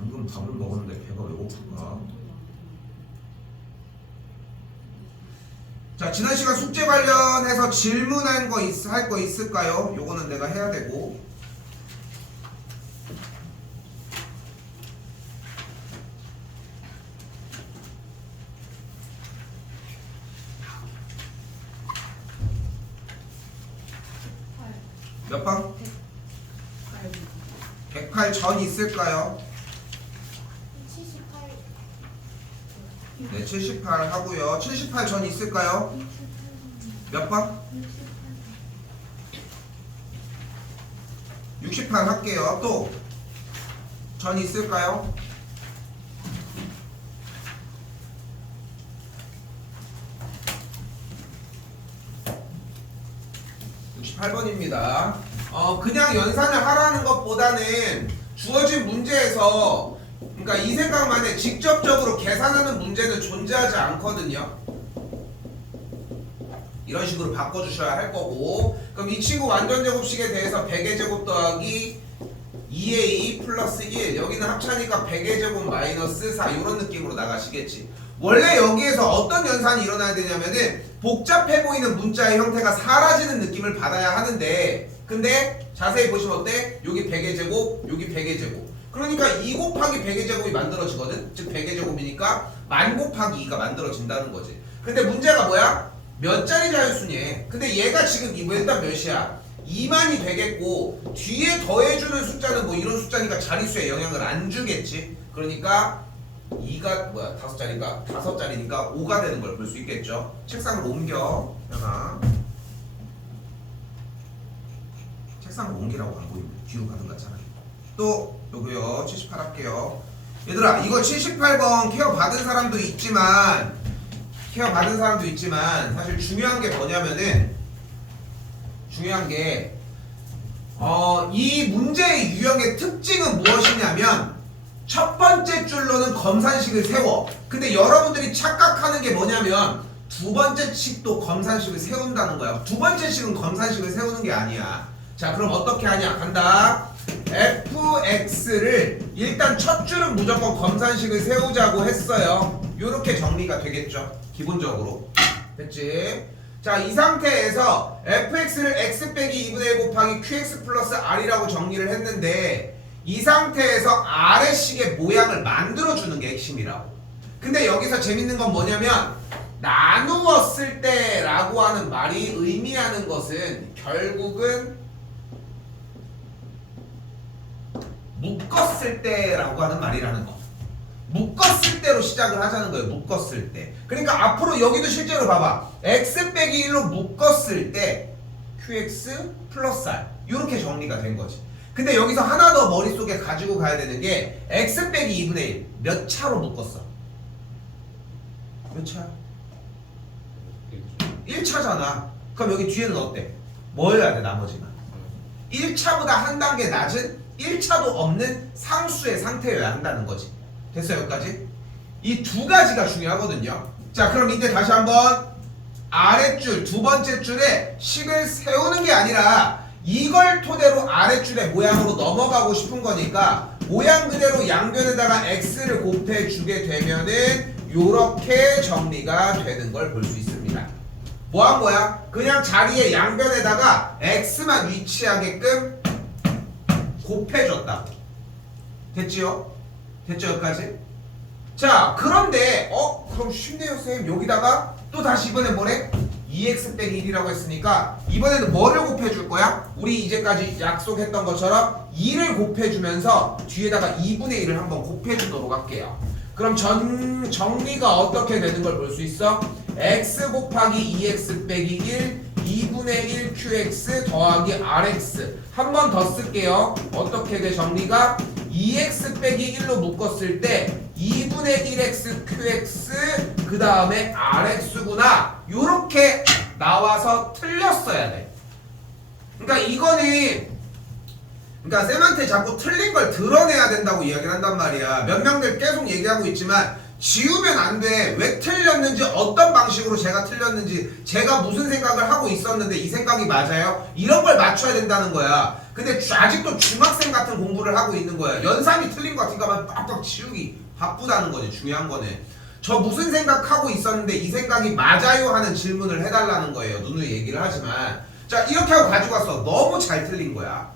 방금 밥을 먹었는데 배가 왜 고픈가? 자, 지난 시간 숙제 관련해서 질문한 거 할 거 있을까요? 요거는 내가 해야 되고. 몇 번? 108 전 있을까요? 78. 네, 78 하고요. 78 전 있을까요? 몇 번? 68 할게요. 또 전 있을까요? (68번입니다) 그냥 연산을 하라는 것보다는 주어진 문제에서, 그러니까 이 생각만 해. 직접적으로 계산하는 문제는 존재하지 않거든요. 이런 식으로 바꿔주셔야 할 거고, 그럼 이 친구 완전제곱식에 대해서 100의 제곱 더하기 2a 플러스 1, 여기는 합차니까 100의 제곱 마이너스 4, 이런 느낌으로 나가시겠지. 원래 여기에서 어떤 연산이 일어나야 되냐면은 복잡해 보이는 문자의 형태가 사라지는 느낌을 받아야 하는데, 근데 자세히 보시면 어때? 여기 100의 제곱, 여기 100의 제곱. 그러니까 2 곱하기 100의 제곱이 만들어지거든? 즉 100의 제곱이니까 만 곱하기 2가 만들어진다는 거지. 근데 문제가 뭐야? 몇 자리 자연수니? 근데 얘가 지금 일단 몇이야? 2만이 되겠고, 뒤에 더해주는 숫자는 뭐 이런 숫자니까 자릿수에 영향을 안 주겠지. 그러니까 2가 뭐야? 5자리가 5자리니까 5가 되는 걸 볼 수 있겠죠. 책상을 옮겨. 하나. 책상을 옮기라고 안 보이면 뒤로 가든가 차라리. 또 요거요. 78 할게요. 얘들아, 이거 78번 케어 받은 사람도 있지만 사실 중요한 게 뭐냐면은, 중요한 게 이 문제의 유형의 특징은 무엇이냐면, 첫 번째 줄로는 검산식을 세워. 근데 여러분들이 착각하는 게 뭐냐면 두 번째 식도 검산식을 세운다는 거야. 두 번째 식은 검산식을 세우는 게 아니야. 자, 그럼 어떻게 하냐? 간다. fx를 일단 첫 줄은 무조건 검산식을 세우자고 했어요. 요렇게 정리가 되겠죠, 기본적으로. 됐지? 자, 이 상태에서 fx를 x 빼기 2분의 1 곱하기 qx 플러스 r이라고 정리를 했는데, 이 상태에서 아래식의 모양을 만들어주는 게 핵심이라고. 근데 여기서 재밌는 건 뭐냐면, 나누었을 때 라고 하는 말이 의미하는 것은 결국은 묶었을 때 라고 하는 말이라는 거. 묶었을 때로 시작을 하자는 거예요. 묶었을 때. 그러니까 앞으로 여기도 실제로 봐봐. x 빼기 1로 묶었을 때 qx 플러스 r, 이렇게 정리가 된 거지. 근데 여기서 하나 더 머릿속에 가지고 가야 되는 게, x 빼기 2분의 1 몇 차로 묶었어? 몇 차야? 1차잖아. 그럼 여기 뒤에는 어때? 뭐 해야 돼, 나머지만? 1차보다 한 단계 낮은 1차도 없는 상수의 상태여야 한다는 거지. 됐어요, 여기까지? 이 두 가지가 중요하거든요. 자, 그럼 이때 다시 한번 아랫줄, 두 번째 줄에 식을 세우는 게 아니라 이걸 토대로 아랫줄의 모양으로 넘어가고 싶은 거니까, 모양 그대로 양변에다가 x를 곱해주게 되면은 요렇게 정리가 되는 걸 볼 수 있습니다. 뭐 한 거야? 그냥 자리에 양변에다가 x만 위치하게끔 곱해줬다. 됐지요? 됐죠, 여기까지? 자, 그런데 그럼 쉽네요, 쌤. 여기다가 또 다시 이번엔 뭐래? 2x 빼기 1이라고 했으니까 이번에는 뭐를 곱해줄 거야? 우리 이제까지 약속했던 것처럼 2를 곱해주면서 뒤에다가 2분의 1을 한번 곱해주도록 할게요. 그럼 정리가 어떻게 되는 걸 볼 수 있어? x 곱하기 2x 빼기 1 2분의 1 qx 더하기 rx. 한 번 더 쓸게요. 어떻게 돼, 정리가? 2x 빼기 1로 묶었을 때 2분의 1x qx 그 다음에 rx구나, 요렇게 나와서 틀렸어야 돼. 그러니까 이거는, 그러니까 쌤한테 자꾸 틀린 걸 드러내야 된다고 이야기를 한단 말이야. 몇 명들 계속 얘기하고 있지만 지우면 안 돼. 왜 틀렸는지, 어떤 방식으로 제가 틀렸는지, 제가 무슨 생각을 하고 있었는데 이 생각이 맞아요? 이런 걸 맞춰야 된다는 거야. 근데 아직도 중학생 같은 공부를 하고 있는 거야. 연산이 틀린 것 같으니까 막 빡빡 지우기 바쁘다는 거지. 중요한 거는 저 무슨 생각하고 있었는데 이 생각이 맞아요? 하는 질문을 해달라는 거예요. 누누이 얘기를 하지만 자, 이렇게 하고 가지고 왔어. 너무 잘 틀린 거야.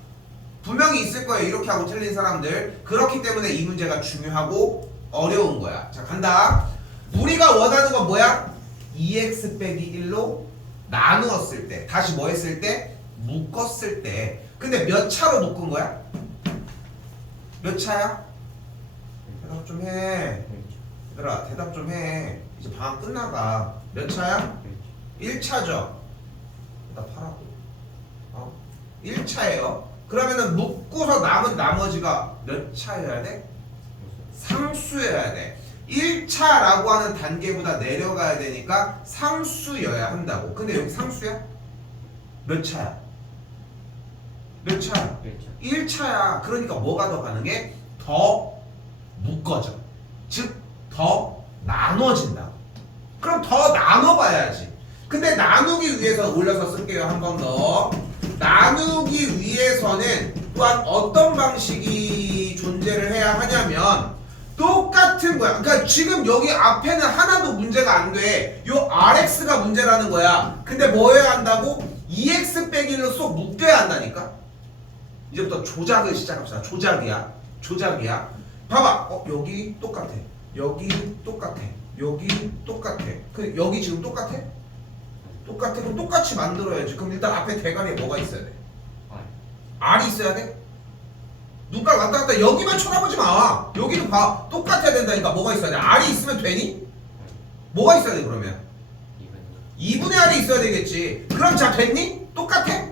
분명히 있을 거예요. 이렇게 하고 틀린 사람들. 그렇기 때문에 이 문제가 중요하고 어려운 거야. 자, 간다. 우리가 원하는 건 뭐야? 2x 빼기 1로 나누었을 때, 다시 뭐 했을 때? 묶었을 때. 근데 몇 차로 묶은 거야? 몇 차야? 대답 좀 해. 얘들아, 대답 좀 해. 이제 방학 끝나가. 몇 차야? 1차죠. 대답하라고. 1차예요. 그러면은 묶고서 남은 나머지가 몇 차여야 돼? 상수여야 돼. 1차라고 하는 단계보다 내려가야 되니까 상수여야 한다고. 근데 여기 상수야? 몇 차야? 몇 차야? 1차야. 그러니까 뭐가 더 가능해? 더 묶어져. 즉, 더 나눠진다. 그럼 더 나눠봐야지. 근데 나누기 위해서 올려서 쓸게요. 한 번 더. 나누기 위해서는 또한 어떤 방식이 존재를 해야 하냐면 똑같은 거야. 그러니까 지금 여기 앞에는 하나도 문제가 안 돼. 요 RX가 문제라는 거야. 근데 뭐 해야 한다고? 2X 빼기 1로 쏙 묶여야 한다니까? 이제부터 조작을 시작합시다. 조작이야. 봐봐. 여기 똑같아. 여기 똑같아. 여기 똑같아. 여기 지금 똑같아? 똑같아. 그럼 똑같이 만들어야지. 그럼 일단 앞에 대가리에 뭐가 있어야 돼? R이 있어야 돼? 눈깔 왔다 갔다 여기만 쳐다보지 마. 여기도 봐. 똑같아야 된다니까. 뭐가 있어야 돼? R이 있으면 되니? 뭐가 있어야 돼 그러면? 2분의 R이 있어야 되겠지. 그럼 자 됐니? 똑같아?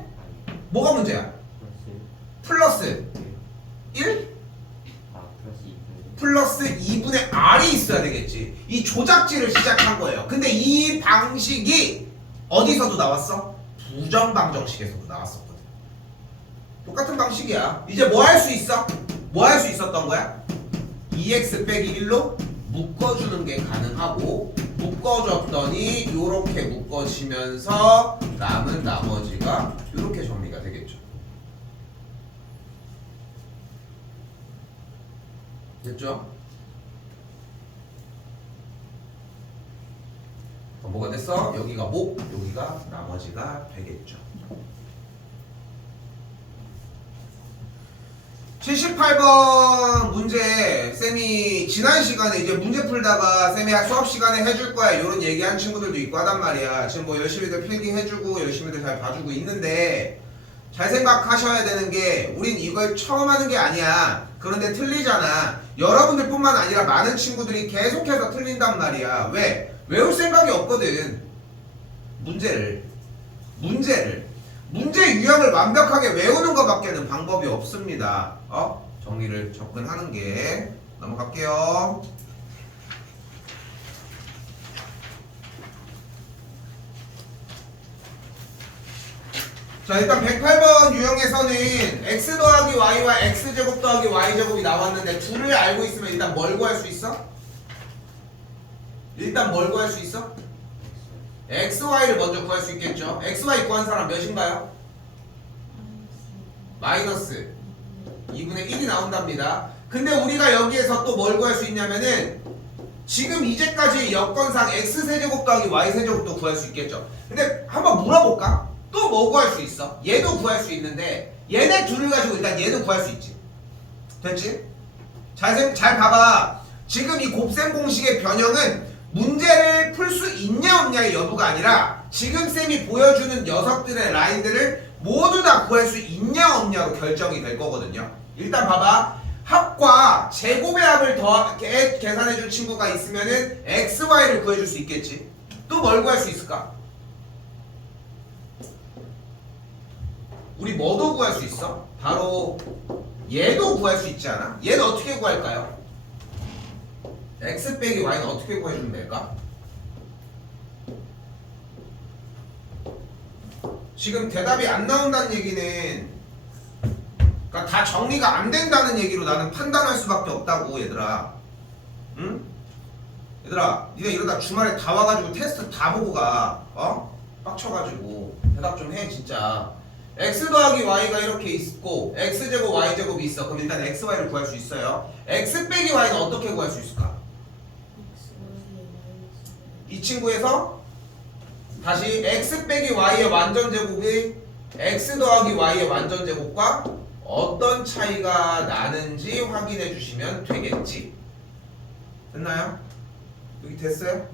뭐가 문제야? 플러스 1? 플러스 2분의 R이 있어야 되겠지. 이 조작질을 시작한 거예요. 근데 이 방식이 어디서도 나왔어? 부정방정식에서도 나왔었거든. 똑같은 방식이야. 이제 뭐 할 수 있어? 뭐 할 수 있었던 거야? 2x 빼기 1로 묶어주는 게 가능하고 묶어줬더니 요렇게 묶어지면서 남은 나머지가 요렇게 정리가 되겠죠. 됐죠? 뭐가 됐어? 여기가 목, 여기가 나머지가 되겠죠. 78번 문제 쌤이 지난 시간에 이제 문제 풀다가 쌤이 수업 시간에 해줄 거야 이런 얘기한 친구들도 있고 하단 말이야. 지금 뭐 열심히들 필기 해주고 열심히들 잘 봐주고 있는데 잘 생각하셔야 되는 게 우린 이걸 처음 하는 게 아니야. 그런데 틀리잖아. 여러분들 뿐만 아니라 많은 친구들이 계속해서 틀린단 말이야. 왜? 외울 생각이 없거든. 문제 유형을 완벽하게 외우는 것밖에는 방법이 없습니다. 정리를 접근하는 게 넘어갈게요. 자, 일단 108번 유형에서는 x 더하기 y와 x제곱 더하기 y제곱이 나왔는데 둘을 알고 있으면 일단 뭘 구할 수 있어? xy를 먼저 구할 수 있겠죠. xy 구한 사람 몇인가요? 마이너스 2분의 1이 나온답니다. 근데 우리가 여기에서 또 뭘 구할 수 있냐면은 지금 이제까지 여건상 x세제곱 더하기 y세제곱도 구할 수 있겠죠. 근데 한번 물어볼까? 또 뭐 구할 수 있어? 얘도 구할 수 있는데 얘네 둘을 가지고 일단 얘는 구할 수 있지. 됐지? 잘 봐봐. 지금 이 곱셈 공식의 변형은 문제를 풀 수 있냐 없냐의 여부가 아니라 지금 쌤이 보여주는 녀석들의 라인들을 모두 다 구할 수 있냐 없냐로 결정이 될 거거든요. 일단 봐봐. 합과 제곱의 합을 계산해 줄 친구가 있으면은 xy를 구해줄 수 있겠지. 또 뭘 구할 수 있을까? 우리 뭐도 구할 수 있어? 바로 얘도 구할 수 있지 않아? 얘는 어떻게 구할까요? x 빼기 y는 어떻게 구해주면 될까? 지금 대답이 안 나온다는 얘기는 그러니까 다 정리가 안 된다는 얘기로 나는 판단할 수밖에 없다고 얘들아. 응? 얘들아 니네 이러다 주말에 다 와가지고 테스트 다 보고 가. 빡쳐가지고 대답 좀 해 진짜. x 더하기 y가 이렇게 있고 x제곱 y제곱이 있어. 그럼 일단 x, y를 구할 수 있어요. x 빼기 y는 어떻게 구할 수 있을까? 이 친구에서 다시 x 빼기 y의 완전제곱이 x 더하기 y의 완전제곱과 어떤 차이가 나는지 확인해 주시면 되겠지. 됐나요? 여기 됐어요?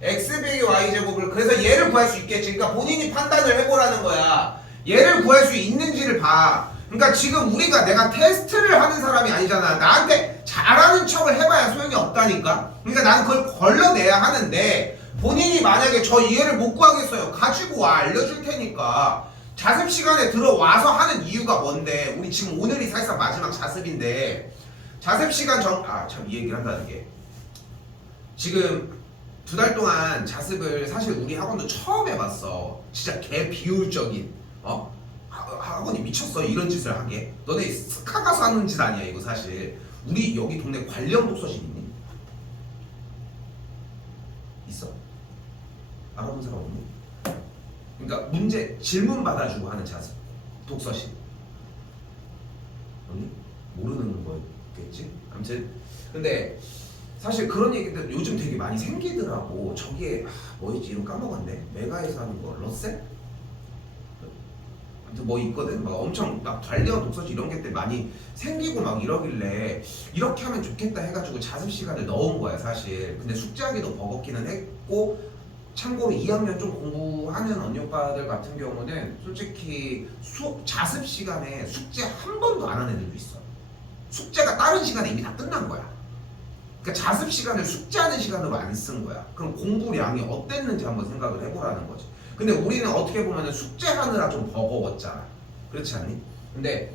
x 빼기 y제곱을 그래서 얘를 구할 수 있겠지. 그러니까 본인이 판단을 해보라는 거야. 얘를 구할 수 있는지를 봐. 그러니까 지금 우리가 내가 테스트를 하는 사람이 아니잖아. 나한테 잘하는 척을 해봐야 소용이 없다니까. 그러니까 나는 그걸 걸러내야 하는데 본인이 만약에 저 이해를 못 구하겠어요. 가지고 와 알려줄 테니까. 자습 시간에 들어와서 하는 이유가 뭔데? 우리 지금 오늘이 사실상 마지막 자습인데 자습 시간 참 이 얘기를 한다는 게 지금 2달 동안 자습을 사실 우리 학원도 처음 해봤어. 진짜 개 비효율적인 학원이 미쳤어 이런 짓을 하게. 너네 스카 가서 하는 짓 아니야 이거 사실. 우리 여기 동네 관련 독서실 있니? 있어? 알아본 사람 없니? 그러니까 문제 질문 받아주고 하는 자습 독서실 없니? 모르는 거겠지? 아무튼 근데 사실 그런 얘기들 요즘 되게 많이 생기더라고. 저기에 뭐였지 이름 까먹었네. 메가에서 하는 거 러셀? 아무튼 뭐 있거든. 막 엄청 막 관련 독서실 이런 게 때 많이 생기고 막 이러길래 이렇게 하면 좋겠다 해가지고 자습 시간을 넣은 거야 사실. 근데 숙제하기도 버겁기는 했고 참고로 2학년 좀 공부하는 언니 오빠들 같은 경우는 솔직히 자습 시간에 숙제 한 번도 안 하는 애들도 있어. 숙제가 다른 시간에 이미 다 끝난 거야. 그러니까 자습 시간을 숙제하는 시간으로 안 쓴 거야. 그럼 공부량이 어땠는지 한번 생각을 해보라는 거지. 근데 우리는 어떻게 보면 숙제하느라 좀 버거웠잖아. 그렇지 않니? 근데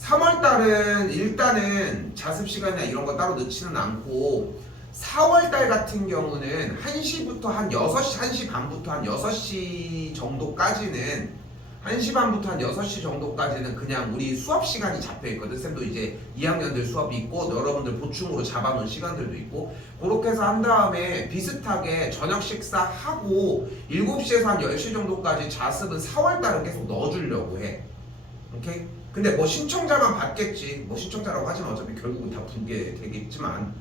3월달은 일단은 자습 시간이나 이런 거 따로 넣지는 않고 4월달 같은 경우는 1시부터 한 6시, 1시 반부터 한 6시 정도까지는 1시 반부터 한 6시 정도까지는 그냥 우리 수업 시간이 잡혀있거든. 쌤도 이제 2학년들 수업이 있고 여러분들 보충으로 잡아놓은 시간들도 있고 그렇게 해서 한 다음에 비슷하게 저녁 식사하고 7시에서 한 10시 정도까지 자습은 4월달은 계속 넣어주려고 해. 오케이? 근데 뭐 신청자만 받겠지. 뭐 신청자라고 하지만 어차피 결국은 다 붙게 되겠지만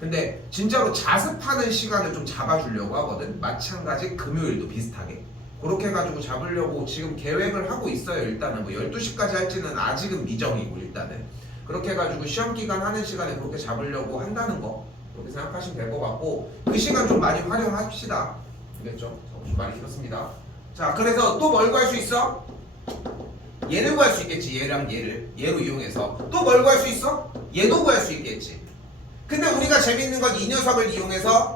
근데 진짜로 자습하는 시간을 좀 잡아주려고 하거든. 마찬가지 금요일도 비슷하게 그렇게 해가지고 잡으려고 지금 계획을 하고 있어요. 일단은 뭐 12시까지 할지는 아직은 미정이고 일단은 그렇게 해가지고 시험기간 하는 시간에 그렇게 잡으려고 한다는 거 그렇게 생각하시면 될 것 같고 그 시간 좀 많이 활용합시다. 알겠죠? 좀 많이 길었습니다. 자 그래서 또 뭘 구할 수 있어? 얘를 구할 수 있겠지. 얘랑 얘로 이용해서 또 뭘 구할 수 있어? 얘도 구할 수 있겠지. 근데 우리가 재밌는 건 이 녀석을 이용해서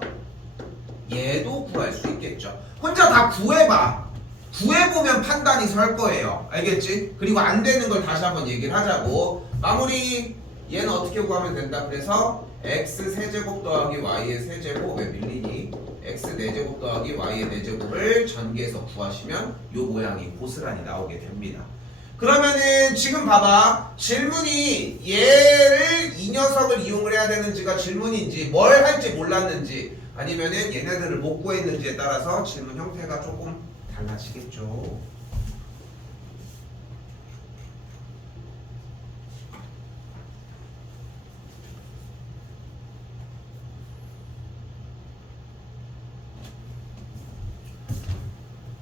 얘도 구할 수 있겠죠. 혼자 다 구해봐. 구해보면 판단이 설 거예요. 알겠지? 그리고 안 되는 걸 다시 한번 얘기를 하자고. 마무리. 얘는 어떻게 구하면 된다. 그래서 x 세제곱 더하기 y의 세제곱 왜 밀리니? x 4제곱 더하기 y의 4제곱을 전개해서 구하시면 요 모양이 고스란히 나오게 됩니다. 그러면은 지금 봐봐. 질문이 얘를 이 녀석을 이용을 해야 되는지가 질문인지 뭘 할지 몰랐는지 아니면은 얘네들을 못 구했는지에 따라서 질문 형태가 조금 달라지겠죠.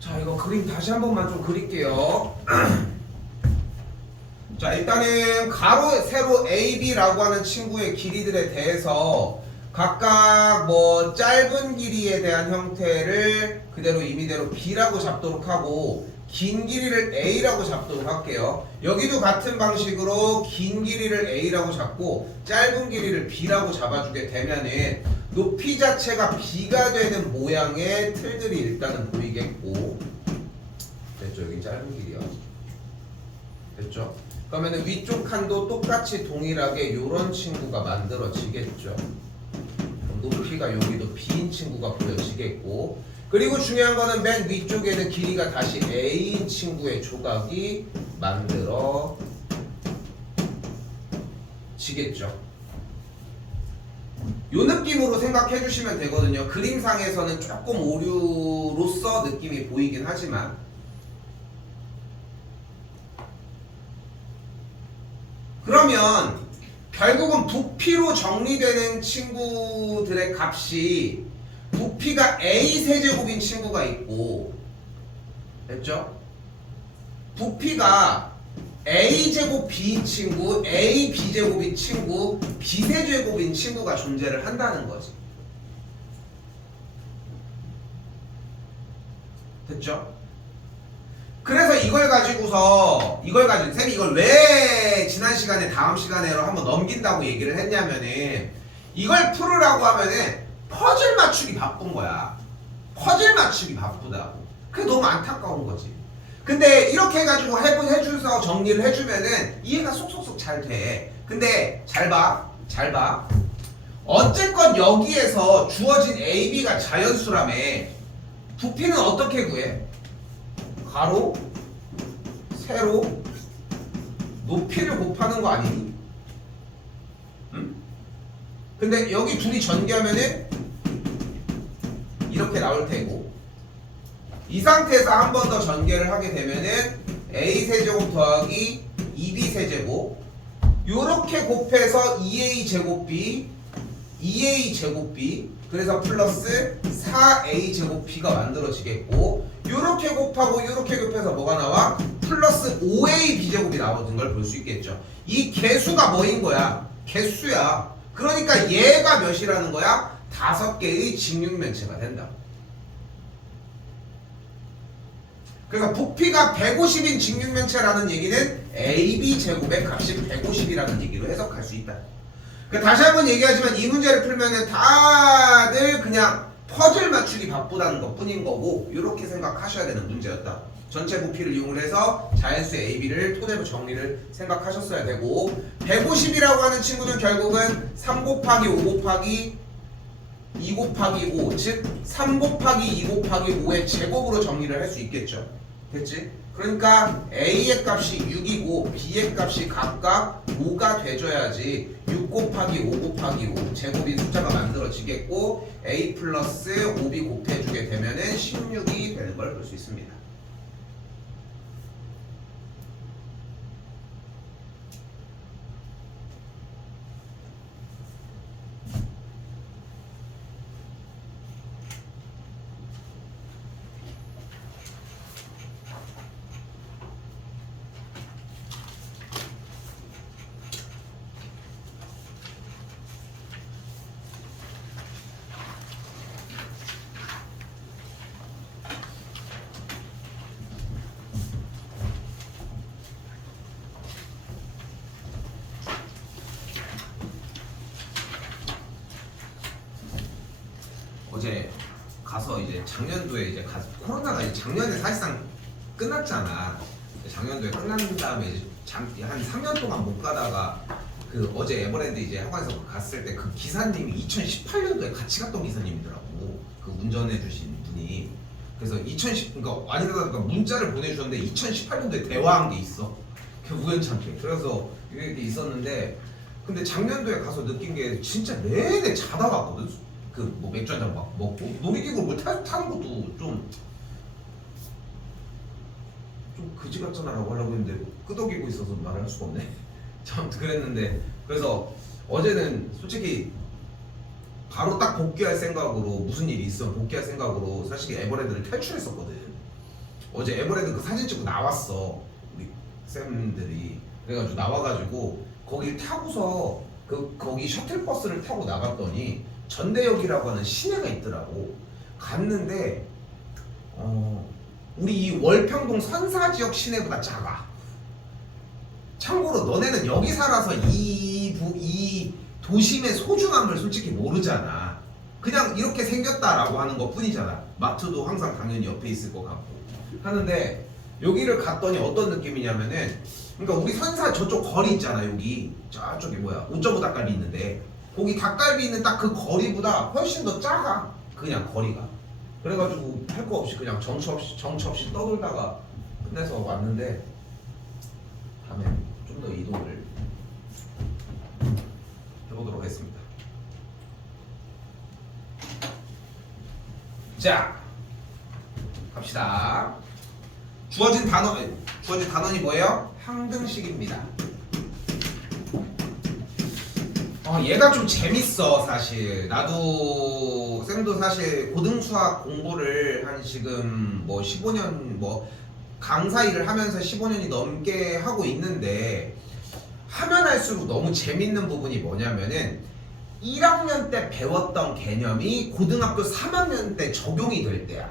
자 이거 그림 다시 한 번만 좀 그릴게요. 자 일단은 가로 세로 AB라고 하는 친구의 길이들에 대해서 각각 뭐 짧은 길이에 대한 형태를 그대로 임의대로 B라고 잡도록 하고 긴 길이를 A라고 잡도록 할게요. 여기도 같은 방식으로 긴 길이를 A라고 잡고 짧은 길이를 B라고 잡아주게 되면은 높이 자체가 B가 되는 모양의 틀들이 일단은 보이겠고 됐죠? 여기 짧은 길이요. 됐죠? 그러면은 위쪽 칸도 똑같이 동일하게 이런 친구가 만들어지겠죠. 그럼 높이가 여기도 B인 친구가 보여지겠고 그리고 중요한 거는 맨 위쪽에는 길이가 다시 A인 친구의 조각이 만들어지겠죠. 요 느낌으로 생각해 주시면 되거든요. 그림상에서는 조금 오류로서 느낌이 보이긴 하지만 그러면 결국은 부피로 정리되는 친구들의 값이 부피가 A 세제곱인 친구가 있고 됐죠? 부피가 A제곱 B 친구, A B제곱인 친구, B세제곱인 친구가 존재를 한다는 거지. 됐죠? 그래서 이걸 가지고서 쌤이 이걸 왜 지난 시간에 다음 시간에로 한번 넘긴다고 얘기를 했냐면은 이걸 풀으라고 하면은 퍼즐 맞추기 바쁜 거야. 퍼즐 맞추기 바쁘다고. 그게 너무 안타까운 거지. 근데 이렇게 해가지고 해줘서 정리를 해주면은 이해가 쏙쏙쏙 잘 돼. 근데 잘 봐. 어쨌건 여기에서 주어진 A, B가 자연수라며 부피는 어떻게 구해? 가로, 세로, 높이를 곱하는 거 아니니? 응? 근데 여기 둘이 전개하면은 이렇게 나올 테고 이 상태에서 한 번 더 전개를 하게 되면은 A 세제곱 더하기 2B 세제곱 요렇게 곱해서 2A 제곱 B 2A 제곱 B 그래서 플러스 4A 제곱 B가 만들어지겠고 요렇게 곱하고 요렇게 곱해서 뭐가 나와? 플러스 5A B제곱이 나오는 걸 볼 수 있겠죠. 이 개수가 뭐인 거야? 개수야. 그러니까 얘가 몇이라는 거야? 5개의 직육면체가 된다. 그래서 부피가 150인 직육면체라는 얘기는 AB 제곱의 값이 150이라는 얘기로 해석할 수 있다. 다시 한번 얘기하지만 이 문제를 풀면은 다들 그냥 퍼즐 맞추기 바쁘다는 것 뿐인 거고 이렇게 생각하셔야 되는 문제였다. 전체 부피를 이용을 해서 자연수 AB를 토대로 정리를 생각하셨어야 되고 150이라고 하는 친구는 결국은 3 곱하기 5 곱하기 2 곱하기 5 즉 3 곱하기 2 곱하기 5의 제곱으로 정리를 할 수 있겠죠. 됐지? 그러니까 A의 값이 6이고 B의 값이 각각 5가 돼줘야지 6 곱하기 5 곱하기 5 제곱인 숫자가 만들어지겠고 A 플러스 5B 곱해주게 되면은 16이 되는 걸 볼 수 있습니다. 어제 가서 이제 작년도에 이제 코로나가 이제 작년에 사실상 끝났잖아. 작년도에 끝난 다음에 이제 한 3년 동안 못 가다가 그 어제 에버랜드 이제 학원에서 갔을 때 그 기사님이 2018년도에 같이 갔던 기사님이더라고. 그 운전해 주신 분이. 그래서 그러니까 아니라니까 문자를 보내주셨는데 2018년도에 대화한 게 있어. 그 우연찮게. 그래서 이게 있었는데 근데 작년도에 가서 느낀 게 진짜 내내 자다 왔거든. 그 뭐 맥주 한잔 막 먹고 놀이기구 뭐 타는 것도 좀 그지 같잖아라고 하려고 했는데 끄덕이고 있어서 말할 수가 없네. 참 그랬는데 그래서 어제는 솔직히 바로 딱 복귀할 생각으로 무슨 일이 있으면 복귀할 생각으로 사실 에버랜드를 탈출했었거든. 어제 에버랜드 그 사진 찍고 나왔어 우리 쌤들이. 그래가지고 나와가지고 거기 타고서 거기 셔틀버스를 타고 나갔더니 전대역이라고 하는 시내가 있더라고. 갔는데 우리 이 월평동 선사지역 시내보다 작아. 참고로 너네는 여기 살아서 이 도심의 소중함을 솔직히 모르잖아. 그냥 이렇게 생겼다라고 하는 것 뿐이잖아. 마트도 항상 당연히 옆에 있을 것 같고 하는데 여기를 갔더니 어떤 느낌이냐면은 그러니까 우리 선사 저쪽 거리 있잖아. 여기 저쪽에 뭐야 5.5 닭갈비 있는데 거기 닭갈비 있는 딱 그 거리보다 훨씬 더 작아. 그냥 거리가. 그래가지고 할 거 없이 그냥 정처 없이 떠돌다가 끝내서 왔는데 다음에 좀 더 이동을 해보도록 하겠습니다. 자, 갑시다. 주어진 단원이 뭐예요? 항등식입니다. 얘가 좀 재밌어 사실. 나도 쌤도 사실 고등수학 공부를 한 지금 뭐 15년 뭐 강사 일을 하면서 15년이 넘게 하고 있는데 하면 할수록 너무 재밌는 부분이 뭐냐면은 1학년 때 배웠던 개념이 고등학교 3학년 때 적용이 될 때야.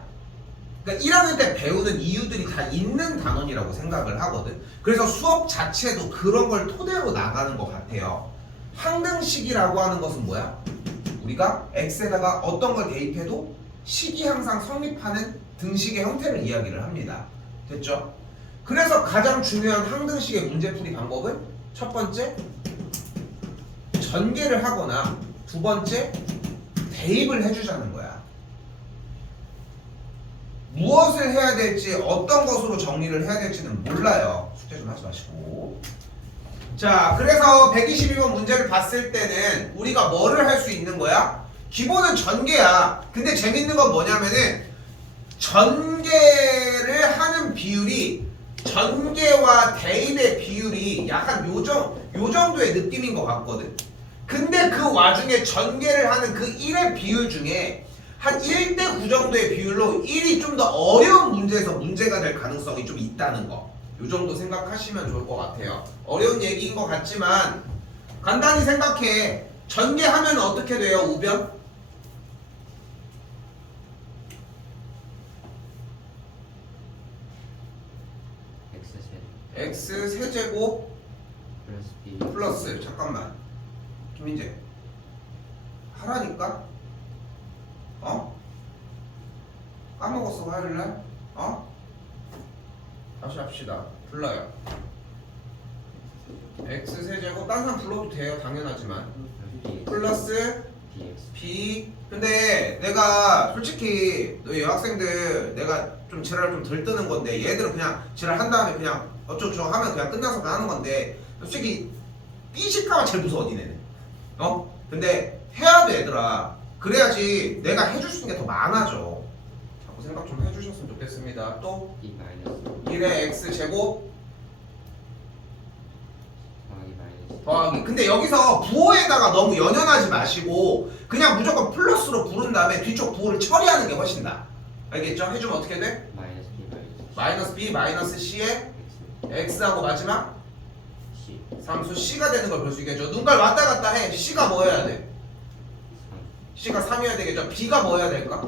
그러니까 1학년 때 배우는 이유들이 다 있는 단원이라고 생각을 하거든. 그래서 수업 자체도 그런 걸 토대로 나가는 것 같아요. 항등식이라고 하는 것은 뭐야? 우리가 x에다가 어떤 걸 대입해도 식이 항상 성립하는 등식의 형태를 이야기를 합니다. 됐죠? 그래서 가장 중요한 항등식의 문제풀이 방법은 첫 번째 전개를 하거나 두 번째 대입을 해주자는 거야. 무엇을 해야 될지 어떤 것으로 정리를 해야 될지는 몰라요. 숙제 좀 하지 마시고. 자, 그래서 122번 문제를 봤을 때는 우리가 뭐를 할 수 있는 거야? 기본은 전개야. 근데 재밌는 건 뭐냐면은 전개를 하는 비율이 전개와 대입의 비율이 약간 요 정도의 느낌인 것 같거든. 근데 그 와중에 전개를 하는 그 1의 비율 중에 한 1대 9 정도의 비율로 1이 좀 더 어려운 문제에서 문제가 될 가능성이 좀 있다는 거. 요 정도 생각하시면 좋을 것 같아요. 어려운 얘기인 것 같지만 간단히 생각해. 전개하면 어떻게 돼요? 우변? x 세제곱 플러스 잠깐만 김민재 하라니까? 까먹었어 화요일날? 다시 합시다. 불러요. x 세제곱 딴 사람 불러도 돼요. 당연하지만 플러스 b. 근데 내가 솔직히 너희 여학생들 내가 좀 지랄을 좀 덜 뜨는 건데 얘들은 그냥 지랄 한 다음에 그냥 어쩌고저쩌고 하면 그냥 끝나서 하는 건데 솔직히 삐질까봐 제일 무서워 니네는. 근데 해야 돼 얘들아. 그래야지 내가 해줄 수 있는 게 더 많아져. 자꾸 생각 좀 해주셨으면 좋겠습니다. 또 1의 x 제곱 더하기. 근데 여기서 부호에다가 너무 연연하지 마시고 그냥 무조건 플러스로 부른 다음에 뒤쪽 부호를 처리하는 게 훨씬 나아. 알겠죠? 해주면 어떻게 돼? 마이너스 b 마이너스 c에 x하고 마지막 상수 c가 되는 걸 볼 수 있겠죠? 눈깔 왔다 갔다 해. c가 뭐여야 돼? c가 3이어야 되겠죠? b가 뭐여야 될까?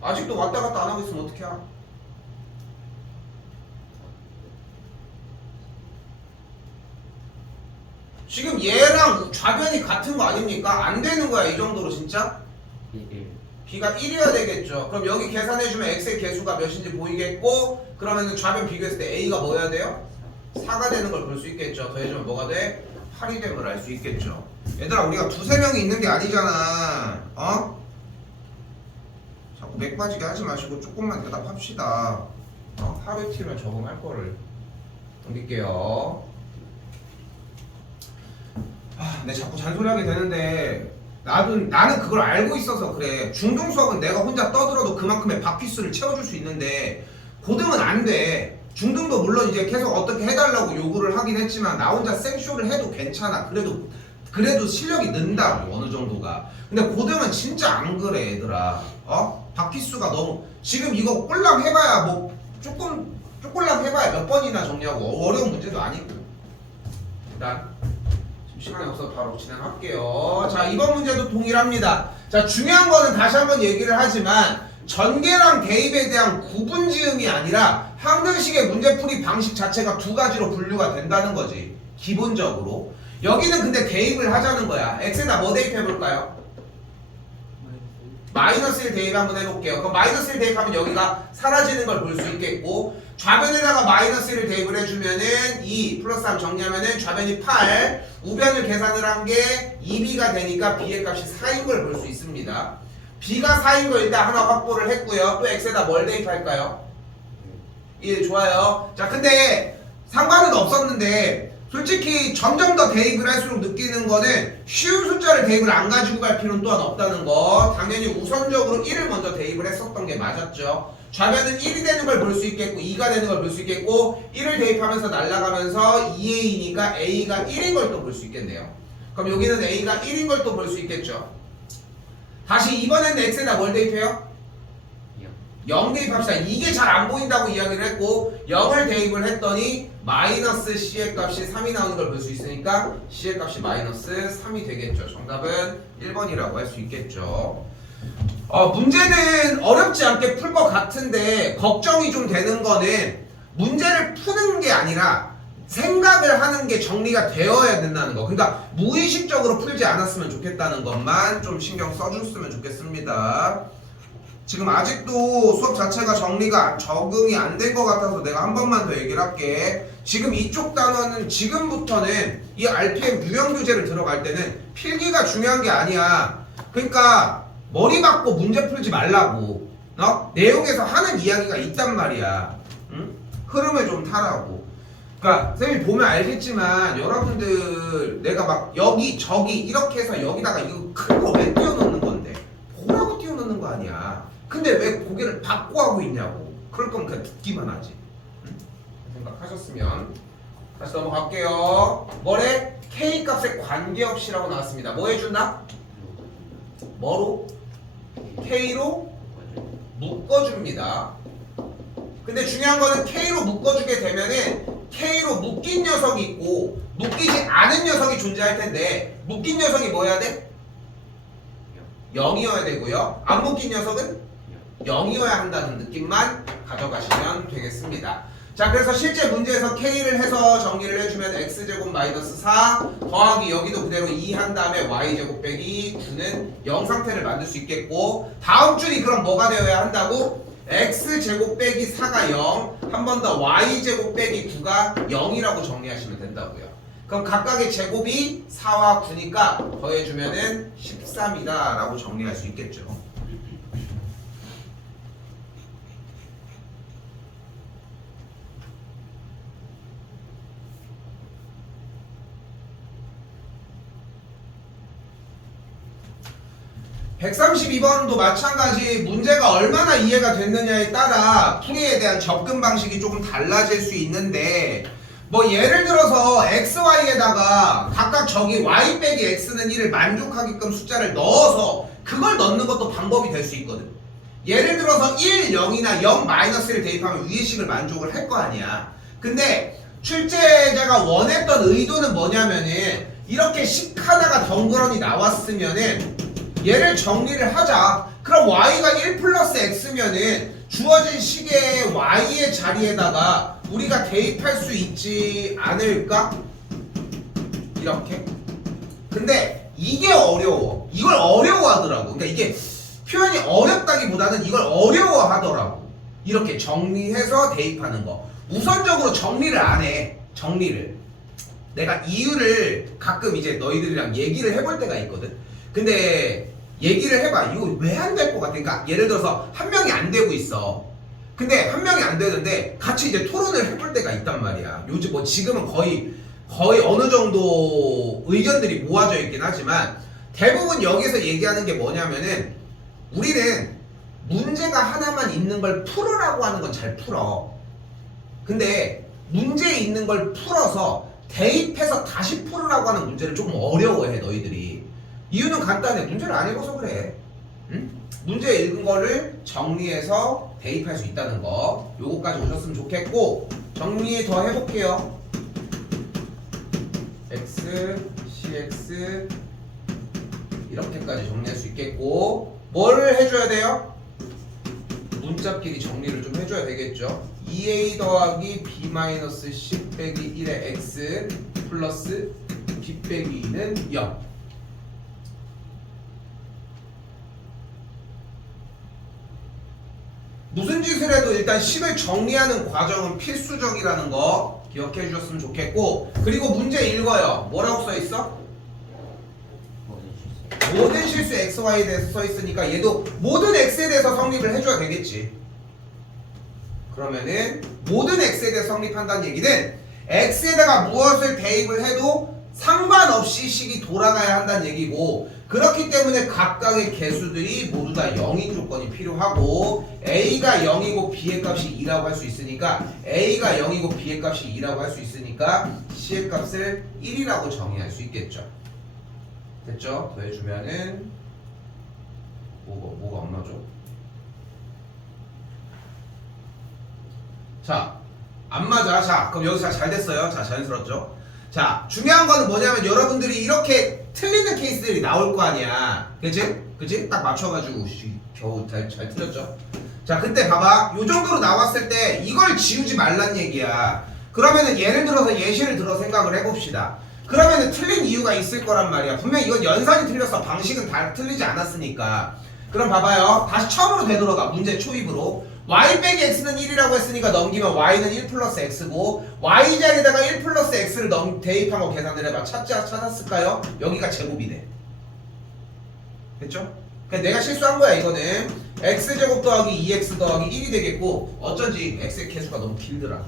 아직도 왔다 갔다 안 하고 있으면 어떡해? 지금 얘랑 좌변이 같은 거 아닙니까? 안 되는 거야 이 정도로 진짜? b가 1이어야 되겠죠. 그럼 여기 계산해주면 x의 개수가 몇인지 보이겠고 그러면은 좌변 비교했을 때 a가 뭐여야 돼요? 4가 되는 걸 볼 수 있겠죠. 더해주면 뭐가 돼? 8이 됨을 알 수 있겠죠. 얘들아 우리가 두세 명이 있는 게 아니잖아. 자꾸 맥 빠지게 하지 마시고 조금만 대답합시다. 하루 이틀만 적응할 거를 넘길게요. 내 자꾸 잔소리하게 되는데 나는 그걸 알고 있어서 그래. 중등 수학은 내가 혼자 떠들어도 그만큼의 바퀴수를 채워줄 수 있는데 고등은 안 돼. 중등도 물론 이제 계속 어떻게 해달라고 요구를 하긴 했지만 나 혼자 생쇼를 해도 괜찮아. 그래도 실력이 는다고 어느 정도가. 근데 고등은 진짜 안 그래 얘들아. 바퀴수가 너무 지금 이거 꼴랑 해봐야 뭐 쪼꼴랑 해봐야 몇 번이나 정리하고 어려운 문제도 아니고. 일단 시간이 없어서 바로 진행할게요. 자, 이번 문제도 동일합니다. 자, 중요한 거는 다시 한번 얘기를 하지만 전개랑 대입에 대한 구분 지음이 아니라 항등식의 문제풀이 방식 자체가 두 가지로 분류가 된다는 거지. 기본적으로. 여기는 근데 대입을 하자는 거야. x에다 뭐 대입해볼까요? 마이너스 1 대입 한번 해볼게요. 그럼 마이너스 1 대입하면 여기가 사라지는 걸 볼 수 있겠고 좌변에다가 마이너스 1을 대입을 해주면은 2 플러스 3 정리하면은 좌변이 8 우변을 계산을 한 게 2b가 되니까 b의 값이 4인 걸 볼 수 있습니다. b가 4인 거 일단 하나 확보를 했고요. 또 x에다 뭘 대입할까요? 예, 좋아요. 자, 근데 상관은 없었는데 솔직히 점점 더 대입을 할수록 느끼는 거는 쉬운 숫자를 대입을 안 가지고 갈 필요는 또한 없다는 거. 당연히 우선적으로 1을 먼저 대입을 했었던 게 맞았죠. 좌변은 1이 되는 걸 볼 수 있겠고 2가 되는 걸 볼 수 있겠고 1을 대입하면서 날아가면서 2a니까 a가 1인 걸 또 볼 수 있겠네요. 그럼 여기는 a가 1인 걸 또 볼 수 있겠죠. 다시 이번에는 x에다 뭘 대입해요? 0 대입합시다. 이게 잘 안 보인다고 이야기를 했고 0을 대입을 했더니 마이너스 c의 값이 3이 나오는 걸 볼 수 있으니까 c의 값이 마이너스 3이 되겠죠. 정답은 1번이라고 할 수 있겠죠. 문제는 어렵지 않게 풀 것 같은데 걱정이 좀 되는 거는 문제를 푸는 게 아니라 생각을 하는 게 정리가 되어야 된다는 거. 그러니까 무의식적으로 풀지 않았으면 좋겠다는 것만 좀 신경 써줬으면 좋겠습니다. 지금 아직도 수업 자체가 적응이 안 된 것 같아서 내가 한 번만 더 얘기를 할게. 지금 이쪽 단원은 지금부터는 이 RPM 유형 교재를 들어갈 때는 필기가 중요한 게 아니야. 그러니까 머리 받고 문제 풀지 말라고. 내용에서 하는 이야기가 있단 말이야. 응? 흐름을 좀 타라고. 그러니까 쌤이 보면 알겠지만 여러분들 내가 막 여기 저기 이렇게 해서 여기다가 이거 큰 거 왜 띄워놓는 건데 보라고 띄워놓는 거 아니야. 근데 왜 고개를 받고 하고 있냐고. 그럴 거면 그냥 듣기만 하지. 응? 생각하셨으면 다시 넘어갈게요. 뭐래? K 값에 관계없이라고 나왔습니다. 뭐 해준다? 뭐로? K로 묶어줍니다. 근데 중요한 거는 K로 묶어주게 되면은 K로 묶인 녀석이 있고 묶이지 않은 녀석이 존재할 텐데 묶인 녀석이 뭐 해야 돼? 0이어야 되고요. 안 묶인 녀석은 0이어야 한다는 느낌만 가져가시면 되겠습니다. 자, 그래서 실제 문제에서 K를 해서 정리를 해주면 X제곱 마이너스 4 더하기 여기도 그대로 2 한 다음에 Y제곱 빼기 9는 0 상태를 만들 수 있겠고 다음 줄이 그럼 뭐가 되어야 한다고? X제곱 빼기 4가 0 한 번 더 Y제곱 빼기 9가 0이라고 정리하시면 된다고요. 그럼 각각의 제곱이 4와 9니까 더해주면은 13이다 라고 정리할 수 있겠죠. (132번도) 마찬가지 문제가 얼마나 이해가 됐느냐에 따라 풀이에 대한 접근 방식이 조금 달라질 수 있는데 뭐 예를 들어서 xy에다가 각각 저기 y 빼기 x는 1을 만족하게끔 숫자를 넣어서 그걸 넣는 것도 방법이 될 수 있거든. 예를 들어서 1, 0이나 0, 마이너스를 대입하면 위의 식을 만족을 할 거 아니야. 근데 출제자가 원했던 의도는 뭐냐면은 이렇게 식 하나가 덩그러니 나왔으면은 얘를 정리를 하자. 그럼 y가 1 플러스 x면은 주어진 식의 y의 자리에다가 우리가 대입할 수 있지 않을까? 이렇게. 근데 이게 어려워. 이걸 어려워하더라고. 그러니까 이게 표현이 어렵다기보다는 이걸 어려워하더라고. 이렇게 정리해서 대입하는 거. 우선적으로 정리를 안 해. 정리를. 내가 이유를 가끔 이제 너희들이랑 얘기를 해볼 때가 있거든. 근데 얘기를 해봐. 이거 왜 안 될 것 같아? 그러니까 예를 들어서 한 명이 안 되고 있어. 근데 한 명이 안 되는데 같이 이제 토론을 해볼 때가 있단 말이야. 요즘 뭐 지금은 거의 어느 정도 의견들이 모아져 있긴 하지만 대부분 여기서 얘기하는 게 뭐냐면은 우리는 문제가 하나만 있는 걸 풀으라고 하는 건 잘 풀어. 근데 문제에 있는 걸 풀어서 대입해서 다시 풀으라고 하는 문제를 조금 어려워해 너희들이. 이유는 간단해. 문제를 안 읽어서 그래. 응? 문제 읽은 거를 정리해서 대입할 수 있다는 거. 요거까지 오셨으면 좋겠고 정리 더 해볼게요. x, cx 이렇게까지 정리할 수 있겠고 뭐를 해줘야 돼요? 문자끼리 정리를 좀 해줘야 되겠죠. 2a 더하기 b-c 빼기 1의 x 플러스 b 빼기 2는 0. 무슨 짓을 해도 일단 식을 정리하는 과정은 필수적이라는 거 기억해 주셨으면 좋겠고 그리고 문제 읽어요. 뭐라고 써있어? 모든 실수 xy에 대해서 써있으니까 얘도 모든 x에 대해서 성립을 해줘야 되겠지. 그러면은 모든 x에 대해서 성립한다는 얘기는 x에다가 무엇을 대입을 해도 상관없이 식이 돌아가야 한다는 얘기고, 그렇기 때문에 각각의 개수들이 모두 다 0인 조건이 필요하고, a가 0이고 b의 값이 2라고 할 수 있으니까 a가 0이고 b의 값이 2라고 할 수 있으니까 c의 값을 1이라고 정의할 수 있겠죠. 됐죠? 더해주면은 뭐가 없나죠? 자, 안 맞아. 자, 그럼 여기서 잘 됐어요. 자, 자연스럽죠? 자, 중요한 거는 뭐냐면 여러분들이 이렇게 틀리는 케이스들이 나올 거 아니야. 그치? 그치? 딱 맞춰가지고 겨우 잘 틀렸죠? 자, 그때 봐봐. 요 정도로 나왔을 때 이걸 지우지 말란 얘기야. 그러면은 예를 들어서 예시를 들어 생각을 해봅시다. 그러면은 틀린 이유가 있을 거란 말이야. 분명 이건 연산이 틀렸어. 방식은 다 틀리지 않았으니까. 그럼 봐봐요. 다시 처음으로 되돌아가. 문제 초입으로. y 빼기 x는 1이라고 했으니까 넘기면 y는 1 플러스 x고, y 자리에다가 1 플러스 x를 대입한 거 계산을 해봐. 찾았을까요? 여기가 제곱이네. 됐죠? 그냥 내가 실수한 거야. 이거는 x제곱 더하기 2x 더하기 1이 되겠고, 어쩐지 x의 개수가 너무 길더라.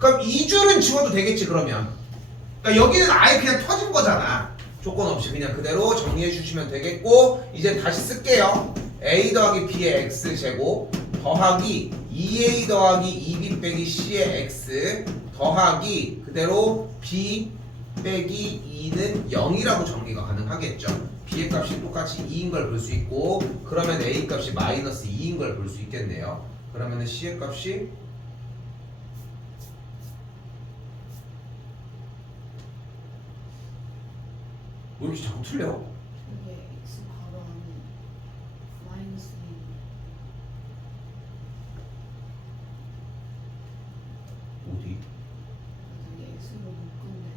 그럼 2줄은 지워도 되겠지. 그러면 그러니까 여기는 아예 그냥 터진 거잖아. 조건 없이 그냥 그대로 정리해 주시면 되겠고, 이제 다시 쓸게요. a 더하기 b의 x제곱 더하기 2a 더하기 2b 빼기 c의 x 더하기 그대로 b 빼기 2는 0이라고 정리가 가능하겠죠. b의 값이 똑같이 2인 걸 볼 수 있고, 그러면 a 값이 마이너스 2인 걸 볼 수 있겠네요. 그러면 c의 값이 왜 이렇게 자꾸 틀려? 이게 x 바로 안에 마이너스 2. 어디? 이게 x로 묶은데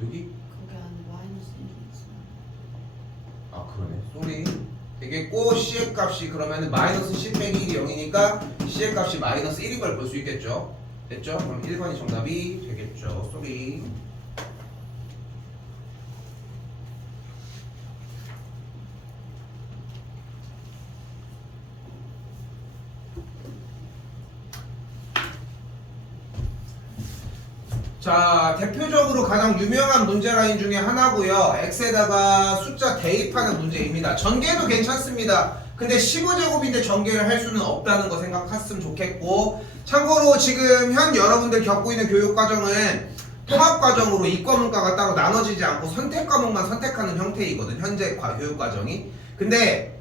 여기? 거기 안에 마이너스 1이 있어요. 아 그러네. 쏘리. 되겠고, c의 값이 그러면은 마이너스 10 빼기 1이 0이니까 c의 값이 마이너스 1인 걸 볼 수 있겠죠. 됐죠? 그럼 1번이 정답이 되겠죠. 쏘리. 자, 대표적으로 가장 유명한 문제 라인 중에 하나고요. x에다가 숫자 대입하는 문제입니다. 전개도 괜찮습니다. 근데 15제곱인데 전개를 할 수는 없다는 거 생각했으면 좋겠고, 참고로 지금 현 여러분들 겪고 있는 교육과정은 통합과정으로 이과문과가 따로 나눠지지 않고 선택과목만 선택하는 형태이거든, 현재 교육과정이. 근데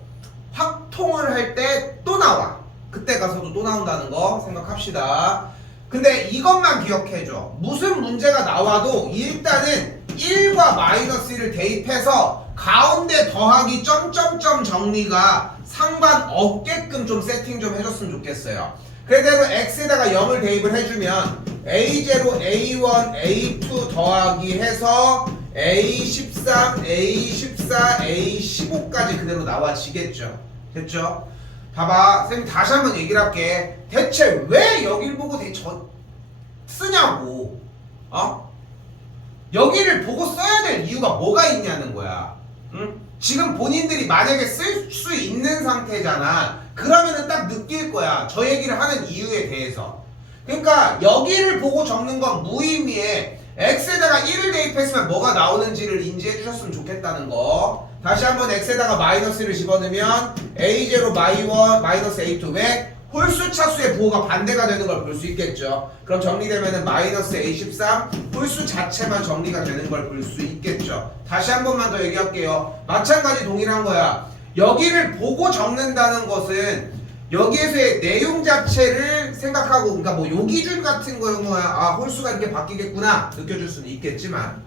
확통을 할 때 또 나와. 그때 가서도 또 나온다는 거 생각합시다. 근데 이것만 기억해줘. 무슨 문제가 나와도 일단은 1과 마이너스 1을 대입해서 가운데 더하기 점점점 정리가 상관없게끔 좀 세팅 좀 해줬으면 좋겠어요. 그래도 x에다가 0을 대입을 해주면 a0, a1, a2 더하기 해서 a13, a14, a15까지 그대로 나와지겠죠. 됐죠? 봐봐, 선생님 다시 한번 얘기를 할게. 대체 왜 여길 보고 쓰냐고. 여기를 보고 써야 될 이유가 뭐가 있냐는 거야. 응? 지금 본인들이 만약에 쓸 수 있는 상태잖아. 그러면은 딱 느낄 거야. 저 얘기를 하는 이유에 대해서. 그러니까 여기를 보고 적는 건 무의미해. x에다가 1을 대입했으면 뭐가 나오는지를 인지해 주셨으면 좋겠다는 거. 다시 한번 x에다가 마이너스를 집어넣으면 a0 마이너스 a2. 왜? 홀수 차수의 부호가 반대가 되는 걸 볼 수 있겠죠. 그럼 정리되면은 마이너스 a13 홀수 자체만 정리가 되는 걸 볼 수 있겠죠. 다시 한 번만 더 얘기할게요. 마찬가지 동일한 거야. 여기를 보고 적는다는 것은 여기에서의 내용 자체를 생각하고, 그러니까 뭐 요 기준 같은 거야, 아 홀수가 이렇게 바뀌겠구나 느껴줄 수는 있겠지만,